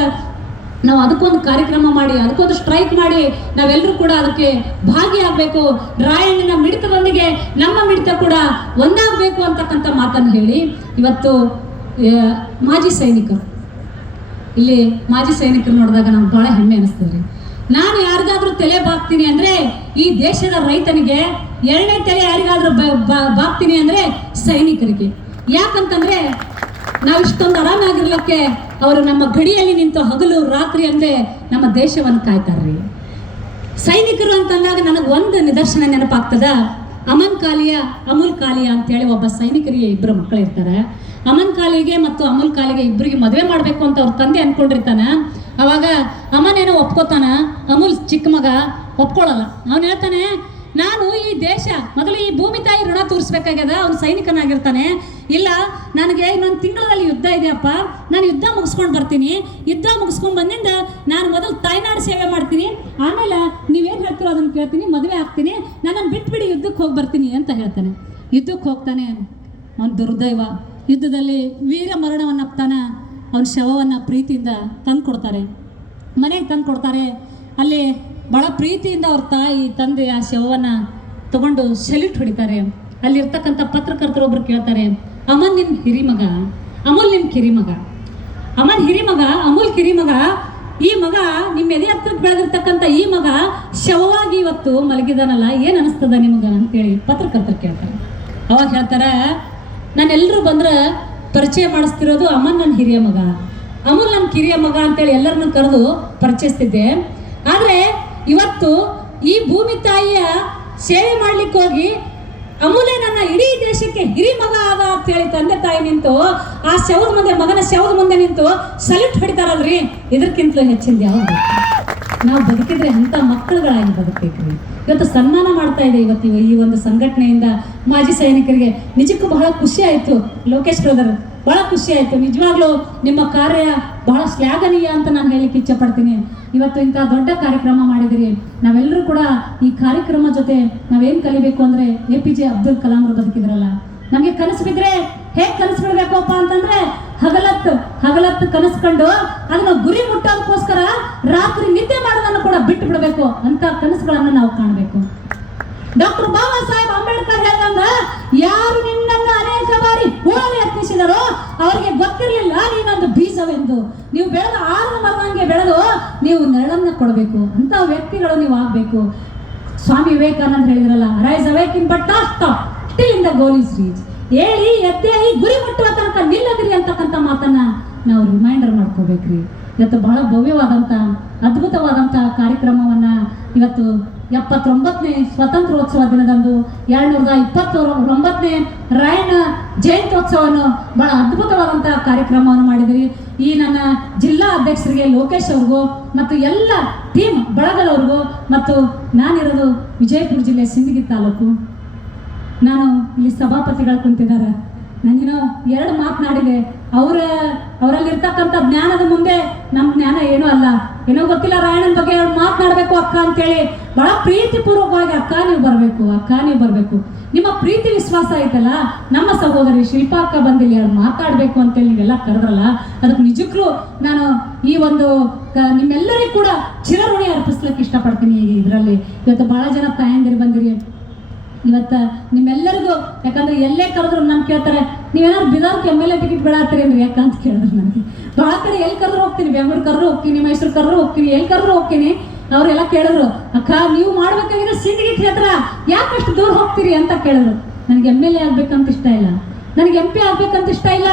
ನಾವು ಅದಕ್ಕೊಂದು ಕಾರ್ಯಕ್ರಮ ಮಾಡಿ, ಅದಕ್ಕೊಂದು ಸ್ಟ್ರೈಕ್ ಮಾಡಿ ನಾವೆಲ್ಲರೂ ಕೂಡ ಅದಕ್ಕೆ ಭಾಗಿಯಾಗಬೇಕು. ರಾಯಣ್ಣನ ಮಿಡಿತದೊಂದಿಗೆ ನಮ್ಮ ಮಿಡಿತ ಕೂಡ ಒಂದಾಗಬೇಕು ಅಂತಕ್ಕಂಥ ಮಾತನ್ನು ಹೇಳಿ ಇವತ್ತು ಮಾಜಿ ಸೈನಿಕರು, ಇಲ್ಲಿ ಮಾಜಿ ಸೈನಿಕರು ನೋಡಿದಾಗ ನಮ್ಗೆ ಬಹಳ ಹೆಮ್ಮೆ ಅನಿಸ್ತದೆ. ನಾನು ಯಾರಿಗಾದ್ರೂ ತಲೆ ಬಾಗ್ತೀನಿ ಅಂದ್ರೆ ಈ ದೇಶದ ರೈತನಿಗೆ, 2ನೇ ತಲೆ ಯಾರಿಗಾದ್ರೂ ಬಾಗ್ತೀನಿ ಅಂದ್ರೆ ಸೈನಿಕರಿಗೆ. ಯಾಕಂತಂದ್ರೆ ನಾವು ಇಷ್ಟೊಂದು ಆರಾಮಾಗಿರ್ಲಿಕ್ಕೆ ಅವರು ನಮ್ಮ ಗಡಿಯಲ್ಲಿ ನಿಂತು ಹಗಲು ರಾತ್ರಿ ಅಂದ್ರೆ ನಮ್ಮ ದೇಶವನ್ನು ಕಾಯ್ತಾರ್ರಿ. ಸೈನಿಕರು ಅಂತಂದಾಗ ನನಗೆ ಒಂದು ನಿದರ್ಶನ ನೆನಪಾಗ್ತದ. ಅಮನ್ ಕಾಲಿಯ ಅಮೂಲ್ ಕಾಲಿಯ ಅಂತೇಳಿ ಒಬ್ಬ ಸೈನಿಕರಿಗೆ 2 ಮಕ್ಕಳು ಇರ್ತಾರೆ. ಅಮನ್ ಕಾಲಿಗೆ ಮತ್ತು ಅಮೂಲ್ ಕಾಲಿಗೆ ಇಬ್ಬರಿಗೆ ಮದುವೆ ಮಾಡಬೇಕು ಅಂತ ಅವ್ರ ತಂದೆ ಅನ್ಕೊಂಡಿರ್ತಾನ. ಅವಾಗ ಅಮನ್ ಏನೋ ಒಪ್ಕೋತಾನ, ಅಮೂಲ್ ಚಿಕ್ಕ ಮಗ ಒಪ್ಕೊಳ್ಳಲ್ಲ. ಅವನು ಹೇಳ್ತಾನೆ, ನಾನು ಈ ದೇಶ ಮೊದಲು ಈ ಭೂಮಿ ತಾಯಿ ಋಣ ತೋರಿಸ್ಬೇಕಾಗ್ಯದ. ಅವನು ಸೈನಿಕನಾಗಿರ್ತಾನೆ. ಇಲ್ಲ, ನನಗೆ ಇನ್ನೊಂದು ತಿಂಗಳಲ್ಲಿ ಯುದ್ಧ ಇದೆಯಪ್ಪ, ನಾನು ಯುದ್ಧ ಮುಗಿಸ್ಕೊಂಡು ಬರ್ತೀನಿ. ಯುದ್ಧ ಮುಗಿಸ್ಕೊಂಡು ಬಂದಿಂದ ನಾನು ಮೊದಲು ತಾಯ್ನಾಡು ಸೇವೆ ಮಾಡ್ತೀನಿ, ಆಮೇಲೆ ನೀವೇನು ಹೇಳ್ತೀರೋ ಅದನ್ನು ಕೇಳ್ತೀನಿ, ಮದುವೆ ಆಗ್ತೀನಿ, ನನ್ನನ್ನು ಬಿಟ್ಬಿಡಿ, ಯುದ್ಧಕ್ಕೆ ಹೋಗಿ ಬರ್ತೀನಿ ಅಂತ ಹೇಳ್ತಾನೆ. ಯುದ್ಧಕ್ಕೆ ಹೋಗ್ತಾನೆ. ಅವನ ದುರ್ದೈವ, ಯುದ್ಧದಲ್ಲಿ ವೀರ ಮರಣವನ್ನು ಅಪ್ತಾನ. ಅವನ ಶವವನ್ನು ಪ್ರೀತಿಯಿಂದ ತಂದು ಕೊಡ್ತಾರೆ, ಮನೆಗೆ ತಂದು ಕೊಡ್ತಾರೆ. ಅಲ್ಲಿ ಭಾಳ ಪ್ರೀತಿಯಿಂದ ಅವ್ರ ತಾಯಿ ತಂದೆ ಆ ಶವವನ್ನು ತಗೊಂಡು ಸೆಲ್ಯೂಟ್ ಹೊಡಿತಾರೆ. ಅಲ್ಲಿರ್ತಕ್ಕಂಥ ಪತ್ರಕರ್ತರು ಒಬ್ರು ಕೇಳ್ತಾರೆ, ಅಮನ್ ನಿನ್ನ ಹಿರಿಮಗ, ಅಮೂಲ್ ನಿಮ್ಮ ಕಿರಿಮಗ, ಅಮನ್ ಹಿರಿಮಗ, ಅಮೂಲ್ ಕಿರಿಮಗ, ಈ ಮಗ ನಿಮ್ಮ ಎದೆ ಹತ್ರಕ್ಕೆ ಬೆಳೆದಿರ್ತಕ್ಕಂಥ ಈ ಮಗ ಶವವಾಗಿ ಇವತ್ತು ಮಲಗಿದಾನಲ್ಲ, ಏನು ಅನಿಸ್ತದ ನಿಮಗ ಅಂತೇಳಿ ಪತ್ರಕರ್ತರು ಕೇಳ್ತಾರೆ. ಅವಾಗ ಹೇಳ್ತಾರೆ, ನಾನೆಲ್ಲರೂ ಬಂದ್ರೆ ಪರಿಚಯ ಮಾಡಿಸ್ತಿರೋದು ಅಮನ್ ನನ್ನ ಹಿರಿಯ ಮಗ, ಅಮೂಲ್ ನನ್ನ ಕಿರಿಯ ಮಗ ಅಂತೇಳಿ ಎಲ್ಲರನ್ನು ಕರೆದು ಪರಿಚಯಿಸ್ತಿದ್ದೆ. ಆದರೆ ಇವತ್ತು ಈ ಭೂಮಿ ತಾಯಿಯ ಸೇವೆ ಮಾಡ್ಲಿಕ್ಕೆ ಹೋಗಿ ಅಮೂಲ್ಯ ನನ್ನ ಇಡೀ ದೇಶಕ್ಕೆ ಹಿರಿ ಮಗ ಆದ ಅಂತ ಹೇಳಿ ತಂದೆ ತಾಯಿ ನಿಂತು ಆ ಶವದ ಮುಂದೆ, ಮಗನ ಶವದ ಮುಂದೆ ನಿಂತು ಸಲ್ಯೂಟ್ ಹೊಡಿತಾರಲ್ರಿ, ಇದಕ್ಕಿಂತಲೂ ಹೆಚ್ಚಿಂದ ಯಾವುದು? ನಾವು ಬದುಕಿದ್ರೆ ಅಂತ ಮಕ್ಕಳುಗಳಾಗಿ ಬದುಕಬೇಕ್ರಿ. ಇವತ್ತು ಸನ್ಮಾನ ಮಾಡ್ತಾ ಇದೆ ಇವತ್ತು ಈ ಒಂದು ಸಂಘಟನೆಯಿಂದ ಮಾಜಿ ಸೈನಿಕರಿಗೆ. ನಿಜಕ್ಕೂ ಬಹಳ ಖುಷಿ ಆಯಿತು ಲೋಕೇಶ್ ಬ್ರದರ್, ಬಹಳ ಖುಷಿ ಆಯಿತು. ನಿಜವಾಗ್ಲೂ ನಿಮ್ಮ ಕಾರ್ಯ ಬಹಳ ಶ್ಲಾಘನೀಯ ಅಂತ ನಾನು ಹೇಳಲಿಕ್ಕೆ ಇಚ್ಛೆ ಪಡ್ತೀನಿ. ಇವತ್ತು ಇಂಥ ದೊಡ್ಡ ಕಾರ್ಯಕ್ರಮ ಮಾಡಿದಿರಿ. ನಾವೆಲ್ಲರೂ ಕೂಡ ಈ ಕಾರ್ಯಕ್ರಮ ಜೊತೆ ನಾವೇನು ಕಲಿಬೇಕು ಅಂದರೆ APJ ಅಬ್ದುಲ್ ಕಲಾಂ ಅವರು ಬದುಕಿದ್ರಲ್ಲ, ನಮಗೆ ಕನಸು ಬಿದ್ದರೆ ಹೇಗೆ ಕನಸು ಬಿಡಬೇಕಪ್ಪ ಅಂತಂದ್ರೆ ಹಗಲತ್ತು ಕನಸು ಕಂಡು ಅದನ್ನ ಗುರಿ ಮುಟ್ಟೋದಕ್ಕೋಸ್ಕರ ರಾತ್ರಿ ನಿದ್ದೆ ಮಾಡೋದನ್ನು ಕೂಡ ಬಿಟ್ಟು ಬಿಡಬೇಕು ಅಂತ ಕನಸುಗಳನ್ನು ನಾವು ಕಾಣಬೇಕು. ಡಾಕ್ಟರ್ ಬಾಬಾ ಸಾಹೇಬ್ ಅಂಬೇಡ್ಕರ್ ಹೇಳಿದಂಗ, ಯಾರು ನಿನ್ನನ್ನು ಅನೇಕ ಬಾರಿ ಹೂಳಲು ಯತ್ನಿಸಿದರೋ ಅವರಿಗೆ ಗೊತ್ತಿರಲಿಲ್ಲ ನೀನೊಂದು ಬೀಜವೆಂದು. ನೀವು ಬೆಳೆದ ಆರು ಮರದಂಗೆ ಬೆಳೆದು ನೀವು ನೆರಳನ್ನ ಕೊಡಬೇಕು ಅಂತ ವ್ಯಕ್ತಿಗಳು ನೀವು ಆಗ್ಬೇಕು. ಸ್ವಾಮಿ ವಿವೇಕಾನಂದ ಹೇಳಿದ್ರಲ್ಲ, rise awaken but not stop till in the goal is reach. ಹೇಳಿ ಎದ್ದೇಳಿ ಗುರಿ ಮುಟ್ಟುವ ತನಕ ನಿಲ್ಲದಿರಿ ಅಂತಕ್ಕಂಥ ಮಾತನ್ನ ನಾವು ರಿಮೈಂಡರ್ ಮಾಡ್ಕೋಬೇಕ್ರಿ. ಇವತ್ತು ಬಹಳ ಭವ್ಯವಾದಂಥ ಅದ್ಭುತವಾದಂಥ ಕಾರ್ಯಕ್ರಮವನ್ನ ಇವತ್ತು 79ನೇ ಸ್ವಾತಂತ್ರ್ಯೋತ್ಸವ ದಿನದಂದು 229ನೇ ರಾಯಣ್ಣ ಜಯಂತ್ಯೋತ್ಸವವನ್ನು ಬಹಳ ಅದ್ಭುತವಾದಂತಹ ಕಾರ್ಯಕ್ರಮವನ್ನು ಮಾಡಿದಿರಿ. ಈ ನನ್ನ ಜಿಲ್ಲಾ ಅಧ್ಯಕ್ಷರಿಗೆ ಲೋಕೇಶ್ ಅವ್ರಿಗೂ ಮತ್ತು ಎಲ್ಲ ಟೀಮ್ ಬಳಗದವ್ರಿಗೂ, ಮತ್ತು ನಾನಿರೋದು ವಿಜಯಪುರ ಜಿಲ್ಲೆ ಸಿಂದಗಿ ತಾಲೂಕು, ನಾನು ಇಲ್ಲಿ ಸಭಾಪತಿಗಳು ಕುಂತಿದ್ದಾರೆ. ನಾನೇನೋ 2 ಮಾತನಾಡಿದೆ. ಅವರಲ್ಲಿರ್ತಕ್ಕಂಥ ಜ್ಞಾನದ ಮುಂದೆ ನಮ್ಮ ಜ್ಞಾನ ಏನೂ ಅಲ್ಲ. ಏನೋ ಗೊತ್ತಿಲ್ಲ, ರಾಯಣ್ಣನ ಬಗ್ಗೆ ಮಾತನಾಡಬೇಕು ಅಕ್ಕ ಅಂತೇಳಿ ಬಹಳ ಪ್ರೀತಿಪೂರ್ವಕವಾಗಿ ಅಕ್ಕ ನೀವು ಬರಬೇಕು. ನಿಮ್ಮ ಪ್ರೀತಿ ವಿಶ್ವಾಸ ಐತಲ್ಲ, ನಮ್ಮ ಸಹೋದರಿ ಶಿಲ್ಪಾ ಅಕ್ಕ ಬಂದಿಲ್ಲ ಮಾತಾಡಬೇಕು ಅಂತೇಳಿ ನೀವೆಲ್ಲ ಕರೆದ್ರಲ್ಲ, ಅದಕ್ಕೆ ನಿಜಕ್ಕೂ ನಾನು ಈ ಒಂದು ನಿಮ್ಮೆಲ್ಲರಿಗೂ ಕೂಡ ಚಿರಋಣಿ ಅರ್ಪಿಸ್ಲಿಕ್ಕೆ ಇಷ್ಟಪಡ್ತೀನಿ. ಇದರಲ್ಲಿ ಇವತ್ತು ಬಹಳ ಜನ ತಾಯಂದಿರು ಬಂದಿರಿ. ಇವತ್ತು ನಿಮ್ಮೆಲ್ಲರಿಗೂ, ಯಾಕಂದ್ರೆ ಎಲ್ಲೇ ಕರೆದ್ರು ನಾನು ಕೇಳ್ತಾರೆ, ನೀವೇನಾದ್ರು ಬಿದಾರ್ಗೆ MLA ಟಿಕೆಟ್ ಬೇಡಾತ್ತೀರಿ ಅಂದ್ರೆ ಯಾಕಂತ ಕೇಳಿದ್ರು. ನನಗೆ ಭಾಳ ಕಡೆ ಎಲ್ಲಿ ಕರೆದ್ರು ಹೋಗ್ತೀನಿ, ಬೆಂಗಳೂರು ಕರೆದ್ರು ಹೋಗ್ತೀನಿ, ಮೈಸೂರು ಕರೆದ್ರು ಹೋಗ್ತೀನಿ, ಎಲ್ಲಿ ಕರೆದ್ರು ಹೋಗ್ತೀನಿ. ಅವರೆಲ್ಲ ಕೇಳಿದ್ರು, ಅಕ್ಕ ನೀವು ಮಾಡ್ಬೇಕಾಗಿದ್ರೆ ಸಿಂದಗಿ ಕ್ಷೇತ್ರ ಯಾಕಷ್ಟು ದೂರ ಹೋಗ್ತೀರಿ ಅಂತ ಕೇಳಿದ್ರು. ನನಗೆ MLA ಆಗ್ಬೇಕಂತ ಇಷ್ಟ ಇಲ್ಲ, ನನಗೆ MP ಆಗ್ಬೇಕಂತ ಇಷ್ಟ ಇಲ್ಲ.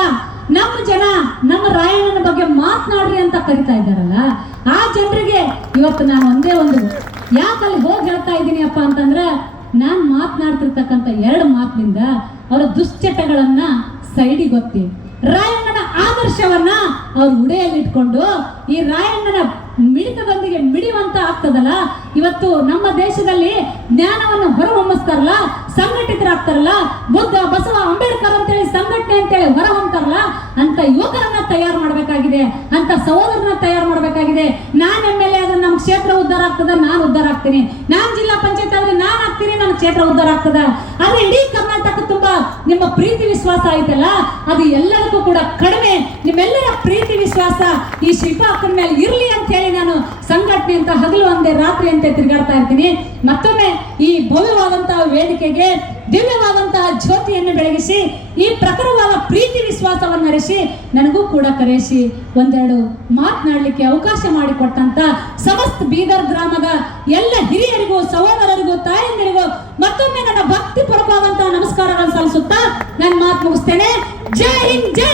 ನಮ್ಮ ಜನ ನಮ್ಮ ರಾಯಣ್ಣನ ಬಗ್ಗೆ ಮಾತನಾಡ್ರಿ ಅಂತ ಕರಿತಾ ಇದ್ದಾರಲ್ಲ, ಆ ಜನರಿಗೆ ಇವತ್ತು ನಾನು ಒಂದೇ ಒಂದು ಯಾಕಲ್ಲಿ ಹೋಗಿ ಹೇಳ್ತಾ ಇದ್ದೀನಿ ಅಪ್ಪ ಅಂತಂದ್ರೆ, ನಾನು ಮಾತನಾಡ್ತಿರ್ತಕ್ಕಂಥ 2 ಮಾತಿನಿಂದ ಅವರ ದುಶ್ಚಟಗಳನ್ನ ಸೈಡಿಗೆ ಗೊತ್ತಿ ರಾಯಣ್ಣನ ಆದರ್ಶವನ್ನ ಅವ್ರ ಉಡೆಯಲ್ಲಿ ಇಟ್ಕೊಂಡು ಈ ರಾಯಣ್ಣನ ಮಿಡಿತದೊಂದಿಗೆ ಮಿಡಿಯುವಂತ ಆಗ್ತದಲ್ಲ. ಇವತ್ತು ನಮ್ಮ ದೇಶದಲ್ಲಿ ಜ್ಞಾನವನ್ನು ಹೊರಹೊಮ್ಮಿಸ್ತಾರಲ್ಲ, ಸಂಘಟಿತರಾಗ್ತಾರಲ್ಲ, ಬುದ್ಧ ಬಸವ ಅಂಬೇಡ್ಕರ್ ಅಂತೇಳಿ ಸಂಘಟನೆ ಅಂತೇಳಿ ಹೊರಹೊಮ್ತಾರಲ್ಲ, ಅಂತ ಯುವಕರನ್ನ ತಯಾರು ಮಾಡಬೇಕಾಗಿದೆ, ಅಂತ ಸಹೋದರನ ತಯಾರು ಮಾಡಬೇಕಾಗಿದೆ. ನಾನು MLA ಆದ್ರೆ ನಮ್ಮ ಕ್ಷೇತ್ರ ಉದ್ಧಾರ ಆಗ್ತದ, ನಾನು ಉದ್ಧಾರ ಆಗ್ತೀನಿ. ನಾನು ಜಿಲ್ಲಾ ಪಂಚಾಯತ್ ಆದ್ರೆ ನಾನು ಆಗ್ತೀನಿ, ನನ್ನ ಕ್ಷೇತ್ರ ಉದ್ಧಾರ ಆಗ್ತದ. ಆದ್ರೆ ಇಡೀ ಕರ್ನಾಟಕ ತುಂಬಾ ನಿಮ್ಮ ಪ್ರೀತಿ ವಿಶ್ವಾಸ ಐತಲ್ಲ, ಅದು ಎಲ್ಲರಿಗೂ ಕೂಡ ಕಡಿಮೆ. ನಿಮ್ಮೆಲ್ಲರ ಪ್ರೀತಿ ವಿಶ್ವಾಸ ಈ ಶಿಲ್ಪಾ ಅಕ್ಕನ ಮೇಲೆ ಇರ್ಲಿ ಅಂತ ಹೇಳಿ ನಾನು ಸಂಘಟನೆ ಅಂತ ಹಗಲು ಅಂದೆ ರಾತ್ರಿ ಅಂತ ತಿರುಗಾಡ್ತಾ ಇರ್ತೀನಿ. ಮತ್ತೊಮ್ಮೆ ಈ ಭವ್ಯವಾದಂತಹ ವೇದಿಕೆಗೆ ದಿವ್ಯವಾದಂತಹ ಜ್ಯೋತಿಯನ್ನು ಬೆಳಗಿಸಿ ಈ ಪ್ರಖರವಾದ ಪ್ರೀತಿ ವಿಶ್ವಾಸವನ್ನು ಹರಿಸಿ ನನಗೂ ಕೂಡ ಕರೆಸಿ ಒಂದೆರಡು ಮಾತನಾಡಲಿಕ್ಕೆ ಅವಕಾಶ ಮಾಡಿಕೊಟ್ಟಂತ ಸಮಸ್ತ ಬೀದರ್ ಗ್ರಾಮದ ಎಲ್ಲ ಹಿರಿಯರಿಗೂ, ಸಹೋದರರಿಗೂ, ತಾಯಂದಿರಿಗೂ ಮತ್ತೊಮ್ಮೆ ನನ್ನ ಭಕ್ತಿಪೂರ್ವಕವಾದಂತಹ ನಮಸ್ಕಾರಗಳನ್ನು ಸಲ್ಲಿಸುತ್ತಾ ನನ್ನ ಮಾತು ಮುಗಿಸ್ತೇನೆ. ಜೈ ಹಿಂದ್, ಜೈ